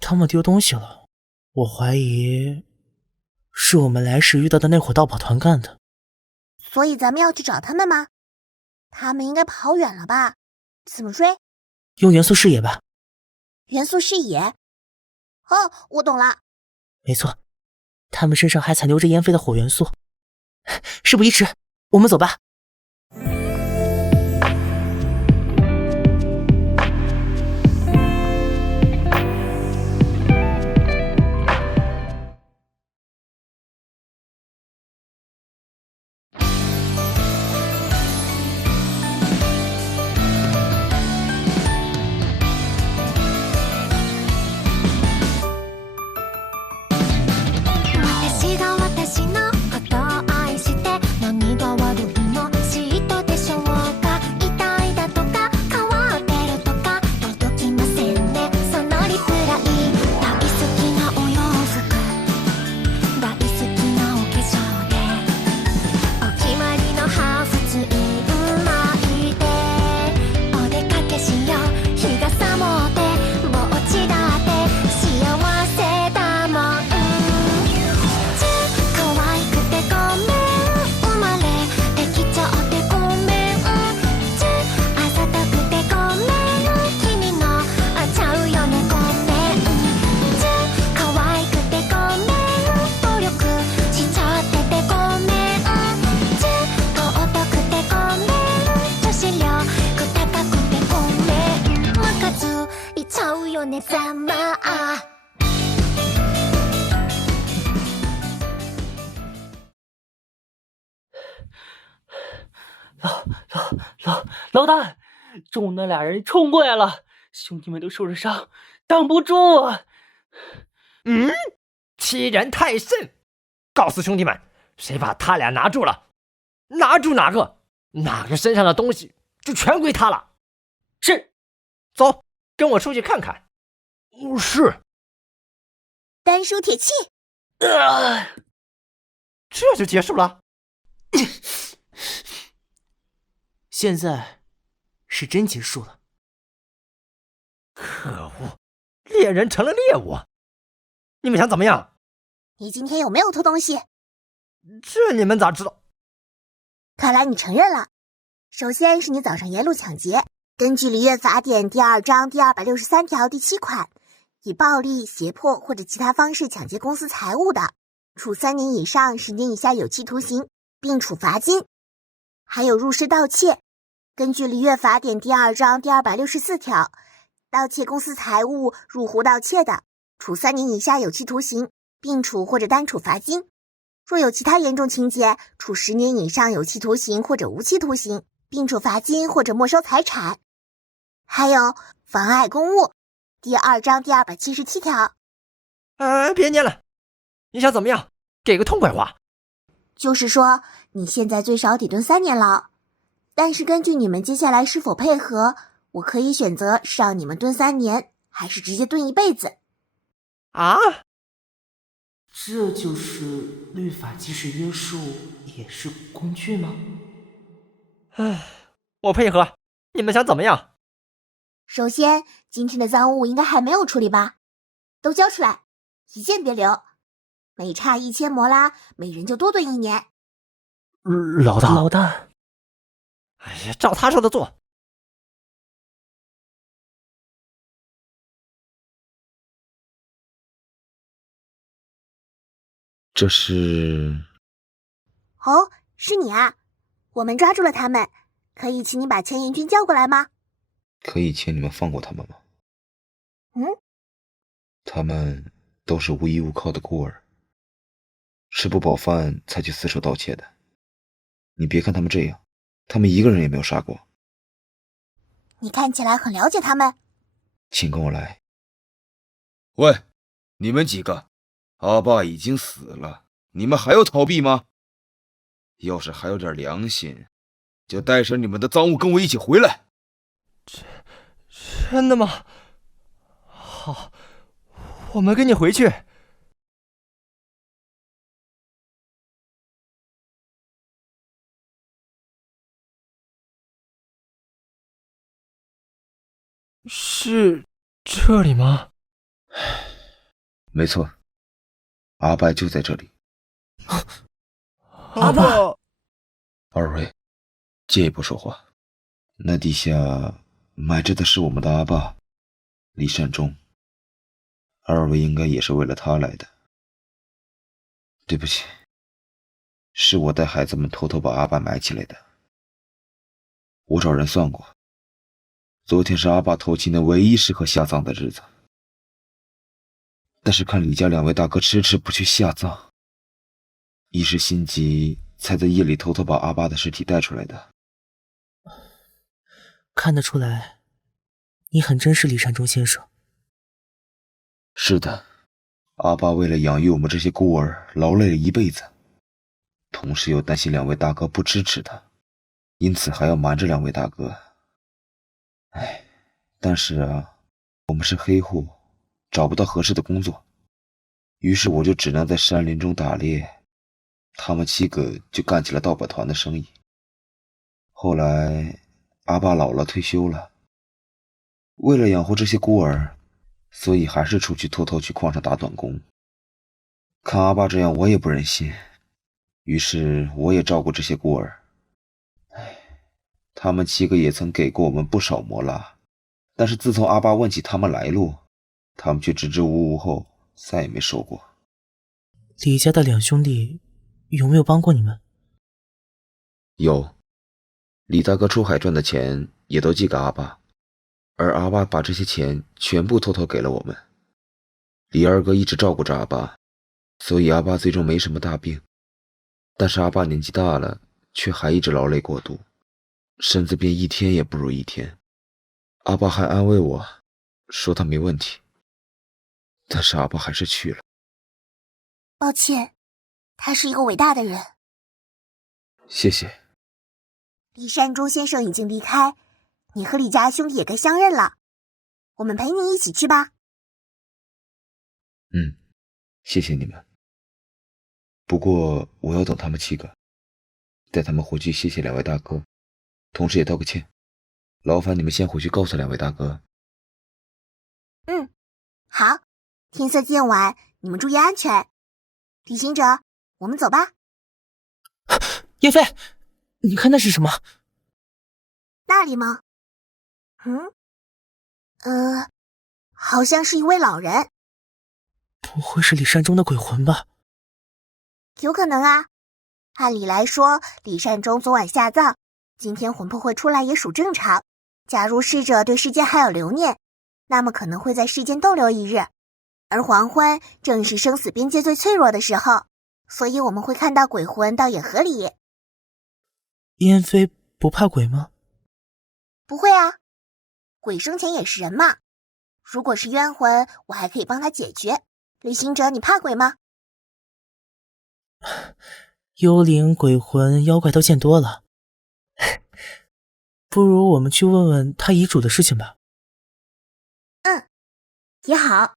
他们丢东西了，我怀疑是我们来时遇到的那伙盗宝团干的。所以咱们要去找他们吗？他们应该跑远了吧？怎么追？用元素视野吧。元素视野？哦，我懂了。没错，他们身上还残留着烟飞的火元素。事不宜迟，我们走吧。私が私のことを愛して何が悪いの嫉妬でしょうか痛いだとか変わってるとか届きませんねそのリプライ大好きなお洋服大好きなお化粧でお決まりのハーフツイン巻いてお出かけしよう日傘持ってぼっちだって幸せだもんねざまあ老大，中午那俩人冲过来了，兄弟们都受着伤，挡不住啊！欺人太甚！告诉兄弟们，谁把他俩拿住了，拿住哪个身上的东西就全归他了。是，走，跟我出去看看。是。丹书铁器。这就结束了。现在是真结束了。可恶，猎人成了猎物，你们想怎么样？你今天有没有偷东西？这你们咋知道？看来你承认了。首先是你早上沿路抢劫，根据离越法典第2章第263条第7款，以暴力、胁迫或者其他方式抢劫公司财物的，处3年以上10年以下有期徒刑，并处罚金。还有入室盗窃，根据离越法典第2章第264条，盗窃公司财物、入户盗窃的，处3年以下有期徒刑，并处或者单处罚金。若有其他严重情节，处10年以上有期徒刑或者无期徒刑。并处罚金或者没收财产。还有妨碍公务，第2章第277条。别念了，你想怎么样？给个痛快话。就是说，你现在最少得蹲3年牢，但是根据你们接下来是否配合，我可以选择是让你们蹲3年，还是直接蹲一辈子。啊？这就是律法既是约束，也是工具吗？我配合，你们想怎么样？首先，今天的赃物应该还没有处理吧？都交出来，一件别留。每差1000摩拉，每人就多蹲1年。老大。哎呀，照他说的做。这是……哦，是你啊！我们抓住了他们，可以请你把千岩君叫过来吗？可以请你们放过他们吗？他们都是无依无靠的孤儿，吃不饱饭才去四处盗窃的。你别看他们这样，他们一个人也没有杀过。你看起来很了解他们。请跟我来。喂，你们几个，阿爸已经死了，你们还要逃避吗？要是还有点良心，就带上你们的赃物跟我一起回来。真的吗？好，我们跟你回去。是这里吗？没错，阿拜就在这里。阿爸，二位，借一步说话。那地下埋着的是我们的阿爸李善忠，二位应该也是为了他来的。对不起，是我带孩子们偷偷把阿爸埋起来的。我找人算过，昨天是阿爸头七年唯一适合下葬的日子，但是看李家2位大哥迟迟不去下葬，一时心急，才在夜里偷偷把阿爸的尸体带出来的。看得出来，你很珍视李善忠先生。是的，阿爸为了养育我们这些孤儿，劳累了一辈子，同时又担心2位大哥不支持他，因此还要瞒着2位大哥。但是我们是黑户，找不到合适的工作，于是我就只能在山林中打猎，他们7个就干起了盗版团的生意。后来阿爸老了，退休了，为了养活这些孤儿，所以还是出去偷偷去矿上打短工。看阿爸这样，我也不忍心，于是我也照顾这些孤儿。他们7个也曾给过我们不少摩拉，但是自从阿爸问起他们来路，他们却支支吾吾后再也没收过。李家的2兄弟有没有帮过你们？有，李大哥出海赚的钱也都寄给阿爸，而阿爸把这些钱全部偷偷给了我们。李二哥一直照顾着阿爸，所以阿爸最终没什么大病，但是阿爸年纪大了，却还一直劳累过度，身子便一天也不如一天。阿爸还安慰我说他没问题，但是阿爸还是去了。抱歉，他是一个伟大的人。谢谢。李善忠先生已经离开，你和李家兄弟也该相认了，我们陪你一起去吧。谢谢你们。不过我要等他们7个，带他们回去谢谢2位大哥，同时也道个歉。劳烦你们先回去告诉2位大哥。好，天色渐晚，你们注意安全。旅行者，我们走吧。叶飞，你看那是什么？那里吗？好像是一位老人。不会是李善忠的鬼魂吧？有可能啊。按理来说，李善忠昨晚下葬，今天魂魄会出来也属正常。假如逝者对世间还有留念，那么可能会在世间逗留一日。而黄昏正是生死边界最脆弱的时候，所以我们会看到鬼魂倒也合理。燕飞不怕鬼吗？不会啊，鬼生前也是人嘛。如果是冤魂，我还可以帮他解决。旅行者，你怕鬼吗？幽灵、鬼魂、妖怪都见多了，不如我们去问问他遗嘱的事情吧。也好，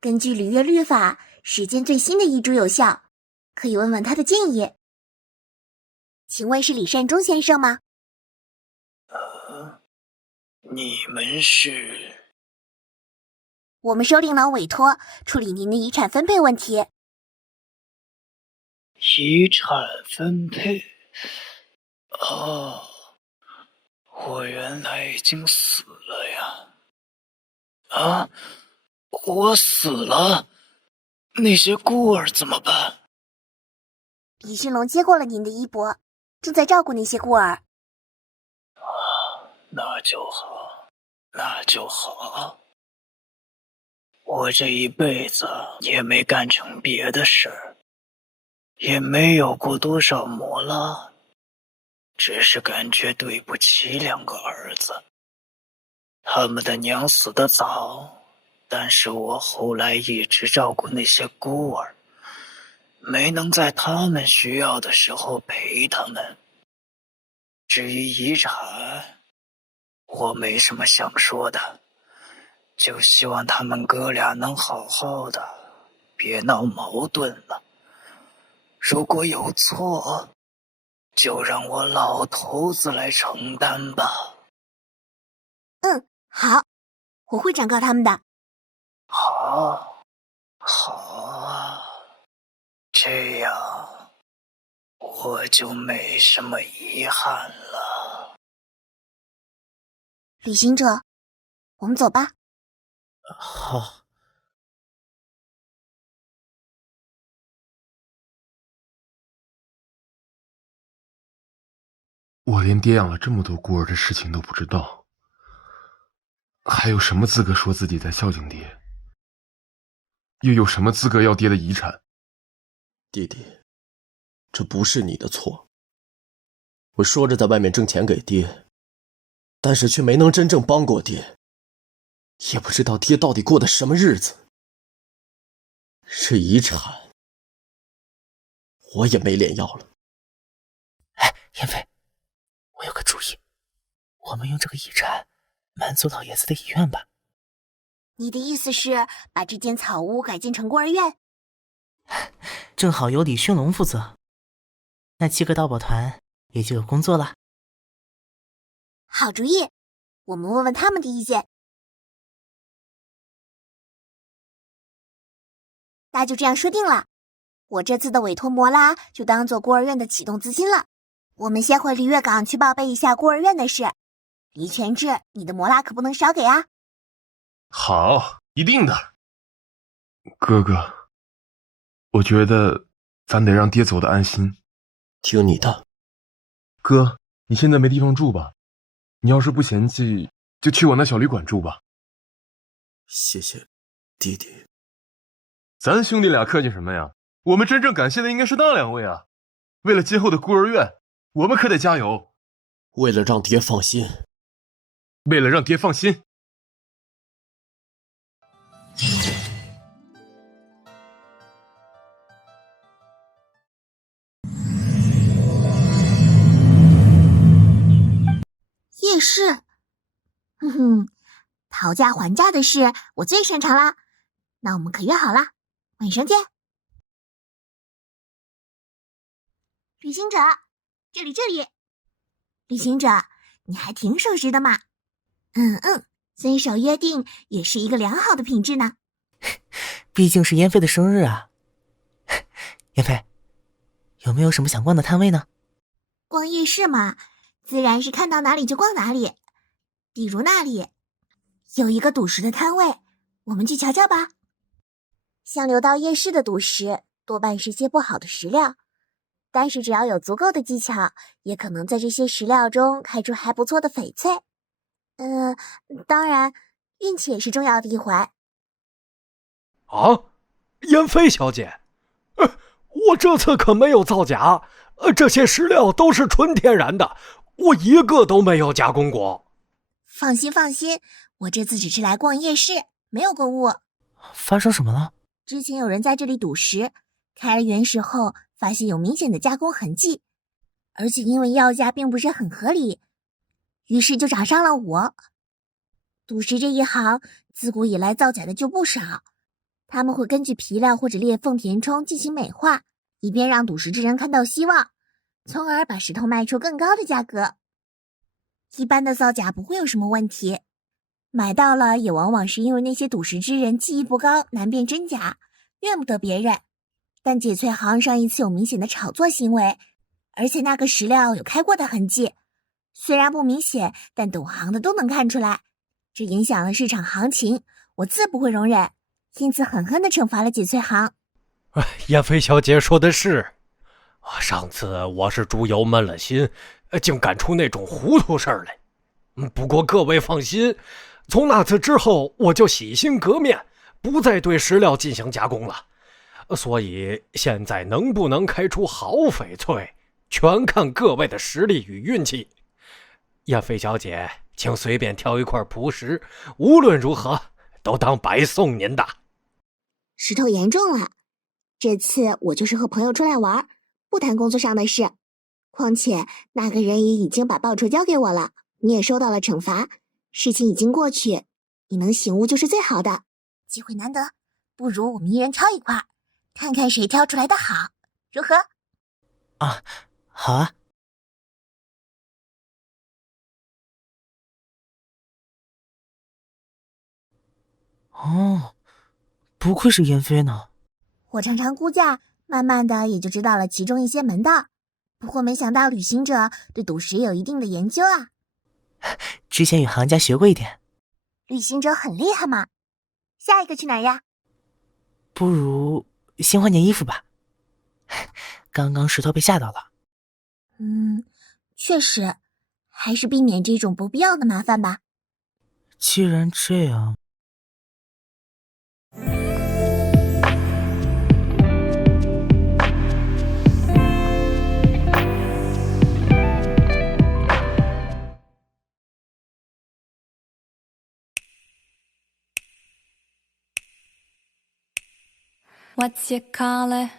根据履约律法，时间最新的遗嘱有效，可以问问他的建议。请问是李善忠先生吗？你们是？我们收领了委托，处理您的遗产分配问题。遗产分配？哦，我原来已经死了呀！啊，我死了，那些孤儿怎么办？李迅龙接过了您的衣钵，正在照顾那些孤儿。那就好，那就好。我这一辈子也没干成别的事儿，也没有过多少磨拉，只是感觉对不起两个儿子。他们的娘死得早，但是我后来一直照顾那些孤儿，没能在他们需要的时候陪他们。至于遗产，我没什么想说的，就希望他们哥俩能好好的，别闹矛盾了。如果有错，就让我老头子来承担吧。好，我会转告他们的。好啊，这样我就没什么遗憾了。旅行者，我们走吧。好。我连爹养了这么多孤儿的事情都不知道，还有什么资格说自己在孝敬爹？又有什么资格要爹的遗产？弟弟，这不是你的错。我说着在外面挣钱给爹，但是却没能真正帮过爹，也不知道爹到底过的什么日子。是遗产，我也没脸要了。哎，燕飞，我有个主意，我们用这个遗产满足老爷子的遗愿吧。你的意思是把这间草屋改建成孤儿院？正好由李迅龙负责，那7个盗宝团也就有工作了。好主意，我们问问他们的意见。那就这样说定了，我这次的委托摩拉就当做孤儿院的启动资金了。我们先回璃月港去报备一下孤儿院的事。黎全志，你的摩拉可不能少给啊！好，一定的。哥哥，我觉得咱得让爹走得安心。听你的。哥，你现在没地方住吧？你要是不嫌弃，就去我那小旅馆住吧。谢谢，弟弟。咱兄弟俩客气什么呀？我们真正感谢的应该是那2位啊！为了今后的孤儿院，我们可得加油。为了让爹放心。为了让爹放心。夜市，哼哼，讨价还价的事我最擅长啦。那我们可约好啦，晚上见。旅行者，这里。旅行者，你还挺守时的嘛。遵守约定也是一个良好的品质呢。毕竟是燕飞的生日啊。燕飞，有没有什么想逛的摊位呢？逛夜市嘛，自然是看到哪里就逛哪里。比如那里有一个赌石的摊位，我们去瞧瞧吧。像流到夜市的赌石多半是些不好的石料，但是只要有足够的技巧，也可能在这些石料中开出还不错的翡翠。当然运气也是重要的一环。啊，燕飞小姐，我这次可没有造假，这些石料都是纯天然的，我一个都没有加工过。放心放心，我这次只是来逛夜市，没有购物。发生什么了？之前有人在这里赌石，开了原石后发现有明显的加工痕迹，而且因为要价并不是很合理，于是就找上了我。赌石这一行自古以来造假的就不少，他们会根据皮料或者裂缝填充进行美化，以便让赌石之人看到希望，从而把石头卖出更高的价格。一般的造假不会有什么问题，买到了也往往是因为那些赌石之人技艺不高，难辨真假，怨不得别人。但翡翠行上一次有明显的炒作行为，而且那个石料有开过的痕迹，虽然不明显，但懂行的都能看出来，这影响了市场行情，我自不会容忍，因此狠狠地惩罚了翡翠行。燕飞小姐说的是，上次我是猪油闷了心，竟干出那种糊涂事儿来。不过各位放心，从那次之后我就洗心革面，不再对石料进行加工了。所以现在能不能开出好翡翠，全看各位的实力与运气。燕飞小姐，请随便挑一块璞石，无论如何都当白送您的。石头严重了，这次我就是和朋友出来玩，不谈工作上的事。况且那个人也已经把报酬交给我了，你也收到了惩罚，事情已经过去，你能醒悟就是最好的。机会难得，不如我们一人挑一块，看看谁挑出来的好，如何？啊，好啊。哦，不愧是燕飞呢。我常常估价，慢慢的也就知道了其中一些门道。不过没想到旅行者对赌石有一定的研究啊。之前与行家学过一点。旅行者很厉害嘛。下一个去哪儿呀？不如先换件衣服吧。刚刚石头被吓到了。确实，还是避免这种不必要的麻烦吧。既然这样。What's your color?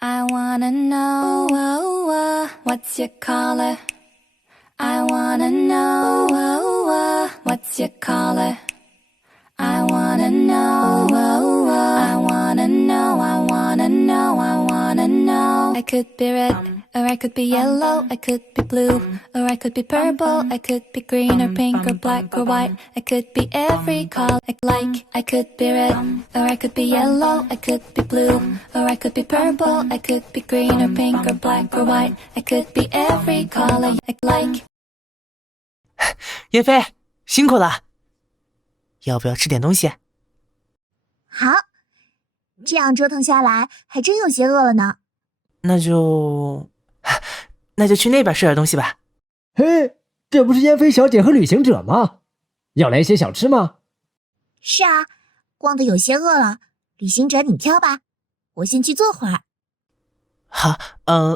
I wanna know. What's your color? I wanna know. What's your color? I wanna know. I wanna know. I wanna know. I wanna know. I could be red, or I could be yellow. I could be blue, or I could be purple. I could be green or pink or black or white. I could be every color like. I could be red, or I could be yellow. I could be blue, or I could be purple. I could be green or pink or black or white. I could be every color like. 燕飞，辛苦了。要不要吃点东西？好，这样折腾下来，还真有些饿了呢。那就去那边吃点东西吧。嘿，这不是燕飞小姐和旅行者吗？要来些小吃吗？是啊，逛得有些饿了。旅行者你挑吧，我先去坐会儿。好，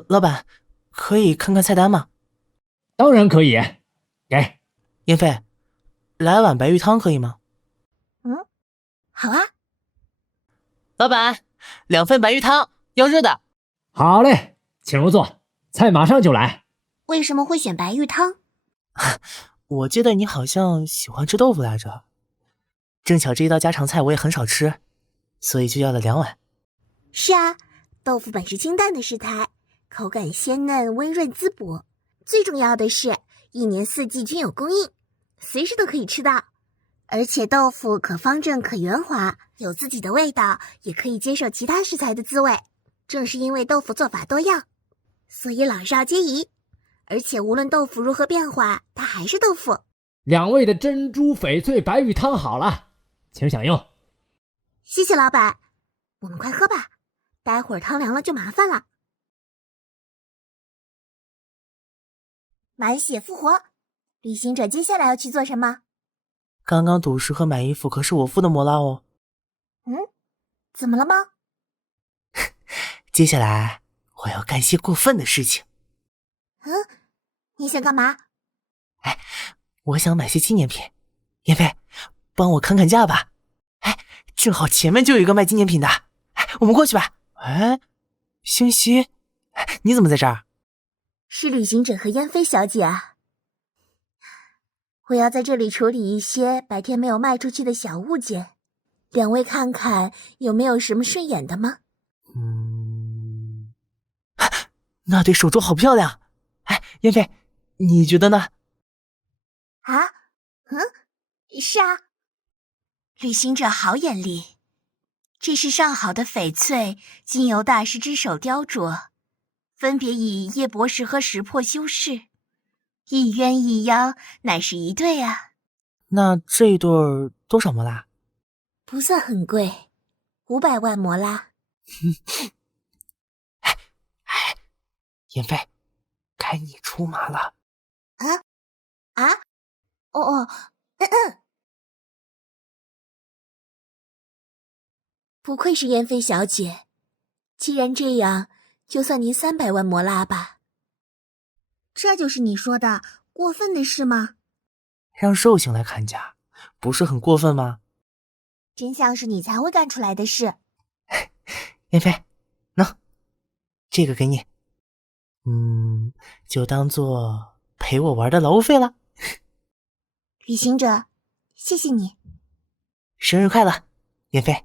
老板，可以看看菜单吗？当然可以。给。燕飞，来碗白玉汤可以吗？好啊。老板，2份白玉汤，要热的。好嘞，请入座，菜马上就来。为什么会选白玉汤？我记得你好像喜欢吃豆腐来着，正巧这一道家常菜我也很少吃，所以就要了2碗。是啊，豆腐本是清淡的食材，口感鲜嫩温润滋补，最重要的是1年4季均有供应，随时都可以吃到。而且豆腐可方正可圆滑，有自己的味道，也可以接受其他食材的滋味。正是因为豆腐做法多样，所以老少皆宜。而且无论豆腐如何变化，它还是豆腐。2位的珍珠翡翠白玉汤好了，请享用。谢谢老板，我们快喝吧，待会儿汤凉了就麻烦了。满血复活，旅行者接下来要去做什么？刚刚赌石和买衣服可是我付的摩拉哦。怎么了吗？接下来我要干些过分的事情。你想干嘛？我想买些纪念品，妍飞，帮我砍砍价吧。正好前面就有一个卖纪念品的，我们过去吧。星希，你怎么在这儿？是旅行者和燕飞小姐啊。我要在这里处理一些白天没有卖出去的小物件，两位看看有没有什么顺眼的吗？那对手镯好漂亮。燕飞，你觉得呢？是啊。旅行者好眼力，这是上好的翡翠经由大师之手雕琢，分别以叶博石和石破修饰，一鸳一鸯，乃是一对啊。那这一对多少摩拉？不算很贵，500万摩拉。妍飞，该你出马了。不愧是燕飞小姐，既然这样，就算您300万摩拉吧。这就是你说的过分的事吗？让兽形来砍价，不是很过分吗？真像是你才会干出来的事。燕飞，喏，这个给你。就当做陪我玩的劳务费了。旅行者，谢谢你。生日快乐，燕飞。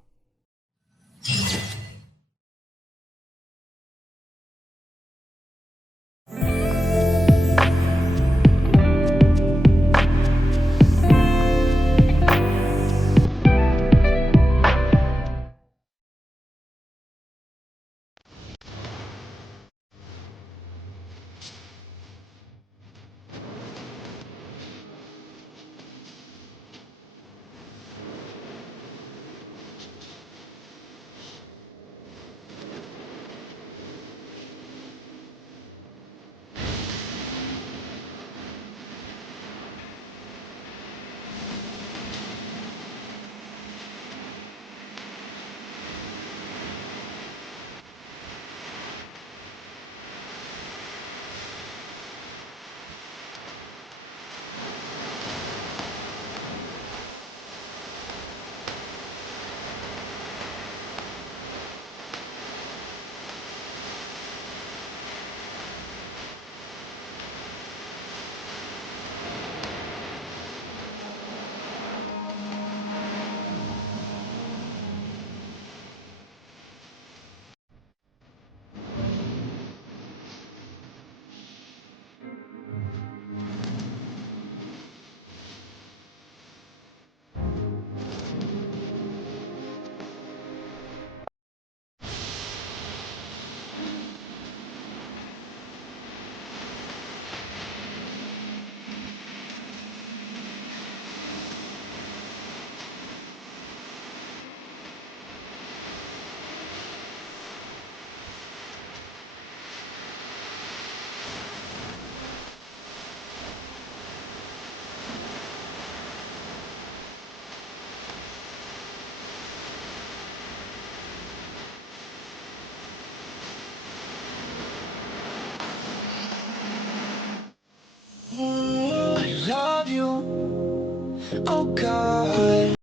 Oh God.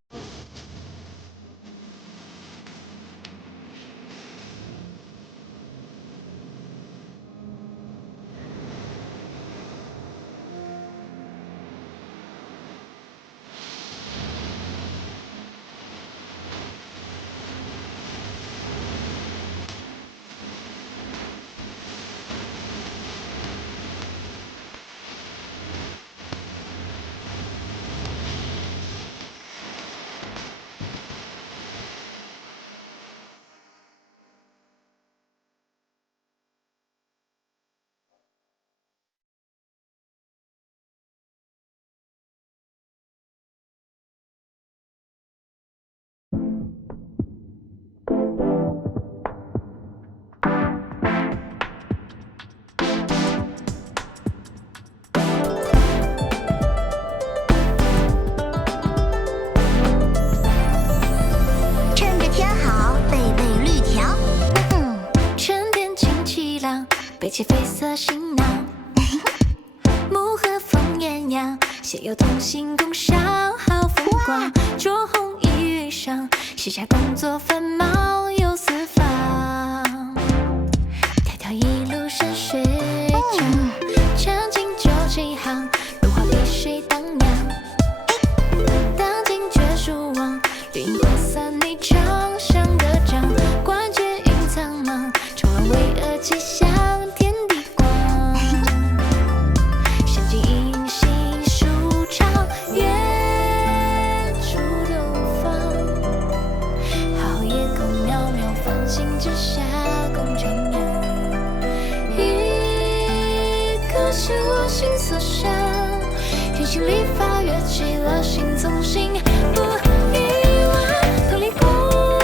艳阳，携友同行共赏好风光。着红衣遇上，卸下工作繁忙游四方。迢迢一路山水长，将进酒几行，如画碧水荡漾。当今绝书望，绿萤扩散你长相的掌，冠绝云苍茫，冲浪巍峨气象天地光。仙境隐形舒畅，远处东方，好夜空渺渺，繁星之下共徜徉。一个是我心所想，天心里发跃起了心从心，不遗忘，同里过。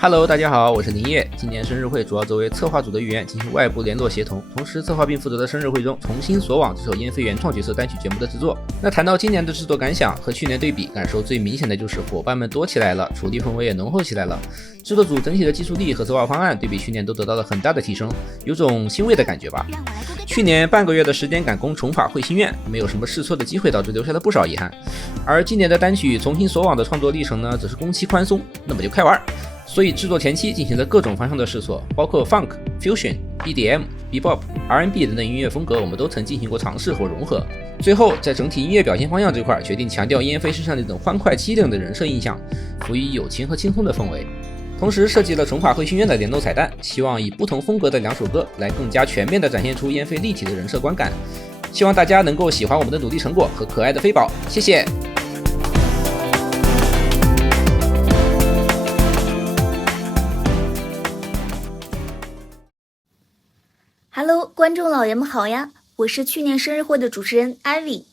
Hello， 大家好，我是林烨。今年生日会主要作为策划组的一员进行外部联络协同，同时策划并负责的生日会中重新锁网这首燕飞原创角色单曲节目的制作。那谈到今年的制作感想，和去年对比，感受最明显的就是伙伴们多起来了，处理氛围也浓厚起来了。制作组整体的技术力和策划方案对比去年都得到了很大的提升，有种欣慰的感觉吧。去年半个月的时间赶工重法会心愿，没有什么试错的机会，导致留下了不少遗憾。而今年的单曲重新锁网的创作历程呢，则是工期宽松，那么就快玩。所以制作前期进行了各种方向的试错，包括 Funk、Fusion、EDM、Bebop、R&B 等等音乐风格，我们都曾进行过尝试或融合。最后在整体音乐表现方向这块，决定强调燕飞身上那种欢快机灵的人设印象，赋予友情和轻松的氛围。同时设计了重法会心愿的联动彩蛋，希望以不同风格的2首歌来更加全面地展现出燕飞立体的人设观感。希望大家能够喜欢我们的努力成果和可爱的飞宝，谢谢。Hello， 观众老爷们好呀！我是去年生日会的主持人艾薇，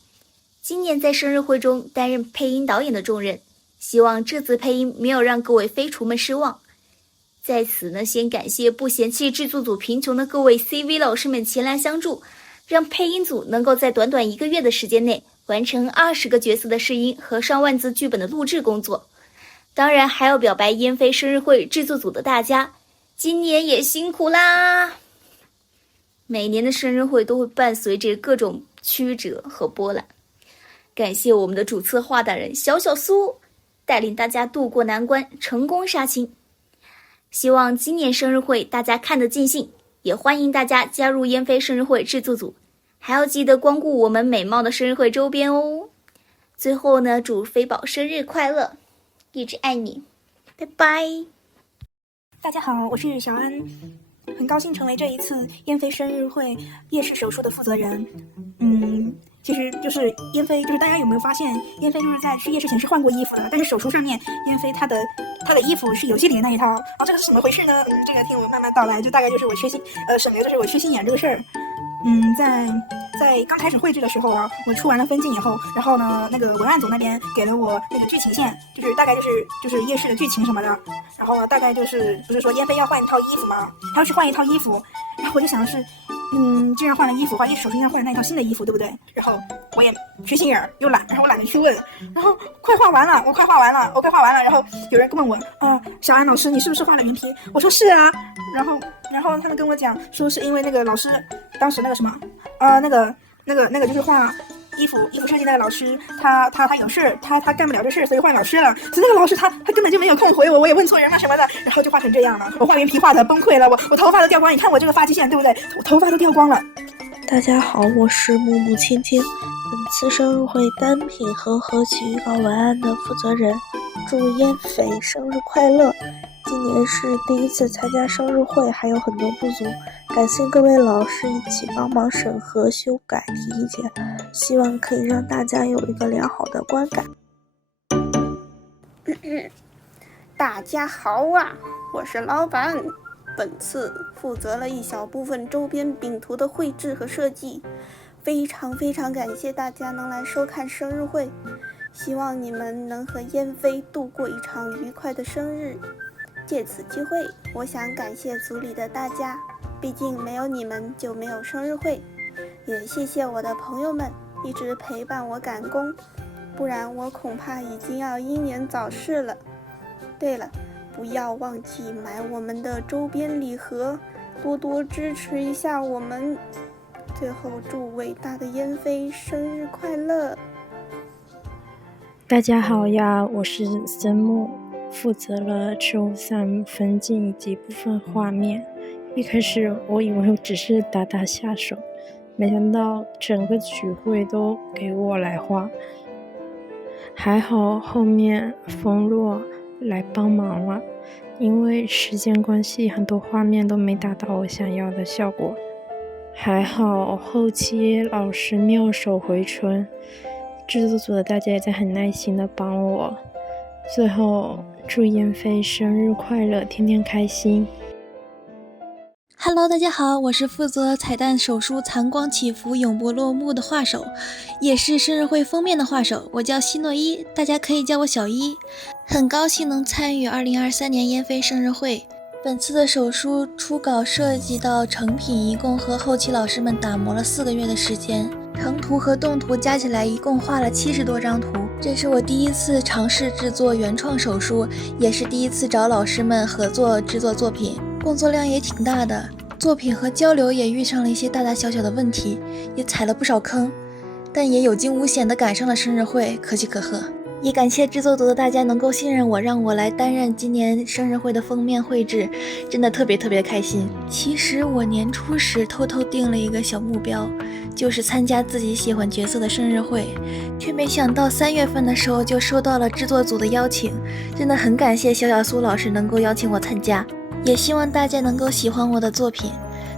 今年在生日会中担任配音导演的重任，希望这次配音没有让各位飞厨们失望。在此呢，先感谢不嫌弃制作组贫穷的各位 CV 老师们前来相助，让配音组能够在短短1个月的时间内完成20个角色的试音和上万字剧本的录制工作。当然还要表白燕飞生日会制作组的大家，今年也辛苦啦！每年的生日会都会伴随着各种曲折和波澜，感谢我们的主策划大人小小苏带领大家渡过难关，成功杀青。希望今年生日会大家看得尽兴，也欢迎大家加入燕飞生日会制作组，还要记得光顾我们美貌的生日会周边哦。最后呢，祝飞宝生日快乐，一直爱你，拜拜。大家好，我是小安，很高兴成为这一次燕飞生日会夜市手术的负责人。其实就是燕飞，就是大家有没有发现，燕飞就是在去夜市前是换过衣服的，但是手术上面燕飞她的衣服是游戏里的那一套。这个是怎么回事呢？这个听我慢慢道来，就大概就是我省流，就是我缺心眼这个事儿。在刚开始绘制的时候啊，我出完了分镜以后，然后呢，那个文案组那边给了我那个剧情线，就是大概就是夜市的剧情什么的。然后呢，大概就是不是说燕飞要换一套衣服吗？她要去换一套衣服，然后我就想的是，既然换了衣服，手术应该换了那一套新的衣服，对不对？然后我也缺心眼又懒，然后我懒得去问。然后快画完了，我快画完了。然后有人问我，小安老师，你是不是画了原皮？我说是啊。然后他们跟我讲说，是因为那个老师当时那个什么，那个就是画衣服设计那个老师，他有事，他干不了这事，所以换老师了。可是那个老师他根本就没有空回我也问错人了什么的，然后就画成这样了。我画原皮画的崩溃了，我头发都掉光，你看我这个发际线对不对？我头发都掉光了。大家好，我是木木芊芊，本次生日会单品和合曲预告文案的负责人。祝燕飞生日快乐！今年是第一次参加生日会，还有很多不足，感谢各位老师一起帮忙审核、修改、提意见，希望可以让大家有一个良好的观感。大家好啊，我是老板，本次负责了一小部分周边饼图的绘制和设计，非常感谢大家能来收看生日会，希望你们能和燕飞度过一场愉快的生日。借此机会，我想感谢组里的大家，毕竟没有你们就没有生日会，也谢谢我的朋友们一直陪伴我赶工，不然我恐怕已经要英年早逝了。对了，不要忘记买我们的周边礼盒，多多支持一下我们。最后祝伟大的燕飞生日快乐！大家好呀，我是森木，负责了周3分镜以及部分画面。一开始我以为我只是打下手，没想到整个曲会都给我来画。还好后面冯若来帮忙了，因为时间关系，很多画面都没达到我想要的效果。还好后期老师妙手回春，制作组的大家也在很耐心的帮我。最后祝燕飞生日快乐，天天开心。Hello， 大家好，我是负责彩蛋手书残光起伏永不落幕的画手，也是生日会封面的画手，我叫希诺伊，大家可以叫我小一。很高兴能参与2023年燕飞生日会。本次的手书初稿设计到成品，一共和后期老师们打磨了4个月的时间，成图和动图加起来一共画了70多张图。这是我第一次尝试制作原创手书，也是第一次找老师们合作制作作品，工作量也挺大的。作品和交流也遇上了一些大大小小的问题，也踩了不少坑，但也有惊无险地赶上了生日会，可喜可贺。也感谢制作组的大家能够信任我，让我来担任今年生日会的封面绘制，真的特别开心。其实我年初时偷偷定了一个小目标，就是参加自己喜欢角色的生日会，却没想到3月份的时候就收到了制作组的邀请，真的很感谢小小苏老师能够邀请我参加，也希望大家能够喜欢我的作品。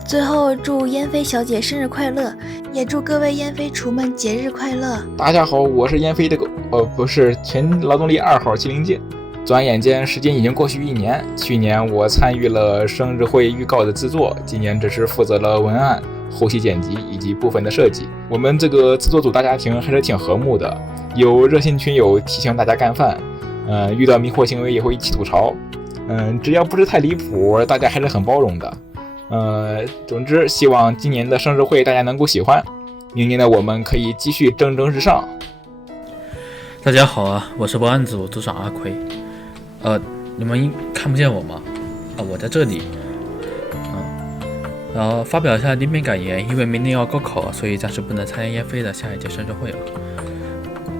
最后祝燕飞小姐生日快乐，也祝各位燕飞厨们节日快乐。大家好，我是燕飞的狗，不是前劳动力2号麒麟剑。转眼间时间已经过去1年，去年我参与了生日会预告的制作，今年只是负责了文案、后期剪辑以及部分的设计。我们这个制作组大家庭还是挺和睦的，有热心群友提醒大家干饭，遇到迷惑行为也会一起吐槽，只要不是太离谱，大家还是很包容的。总之希望今年的生日会大家能够喜欢，明年的我们可以继续蒸蒸日上。大家好啊，我是保安组组长阿奎。你们看不见我吗？我在这里。然后发表一下临别感言，因为明年要高考，所以暂时不能参加燕飞的下一届生日会了。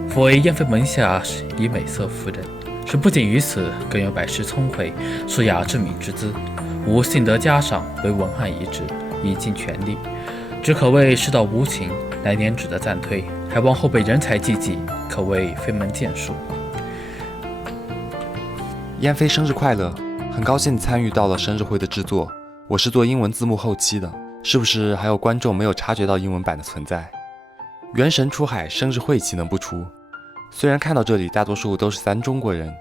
佛为燕飞门下以美色服人，是不仅于此，更有百世聪慧、素雅志敏之姿。无幸得嘉赏，为文案遗旨，已尽全力，只可谓世道无情，来年只得暂推，还望后辈人才济济，可谓非门剑术。燕飞生日快乐！很高兴参与到了生日会的制作，我是做英文字幕后期的，是不是还有观众没有察觉到英文版的存在？元神出海，生日会岂能不出？虽然看到这里大多数都是咱中国人，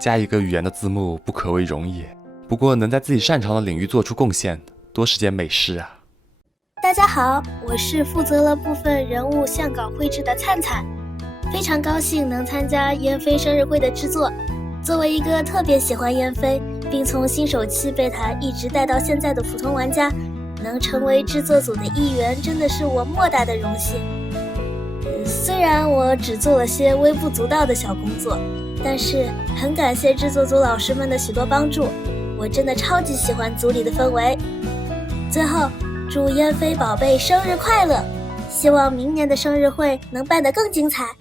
加一个语言的字幕不可谓容易。不过能在自己擅长的领域做出贡献，多是件美事啊。大家好，我是负责了部分人物相稿绘制的灿灿，非常高兴能参加燕飞生日会的制作。作为一个特别喜欢燕飞，并从新手期被他一直带到现在的普通玩家，能成为制作组的一员，真的是我莫大的荣幸。虽然我只做了些微不足道的小工作，但是很感谢制作组老师们的许多帮助。我真的超级喜欢组里的氛围。最后，祝燕飞宝贝生日快乐！希望明年的生日会能办得更精彩。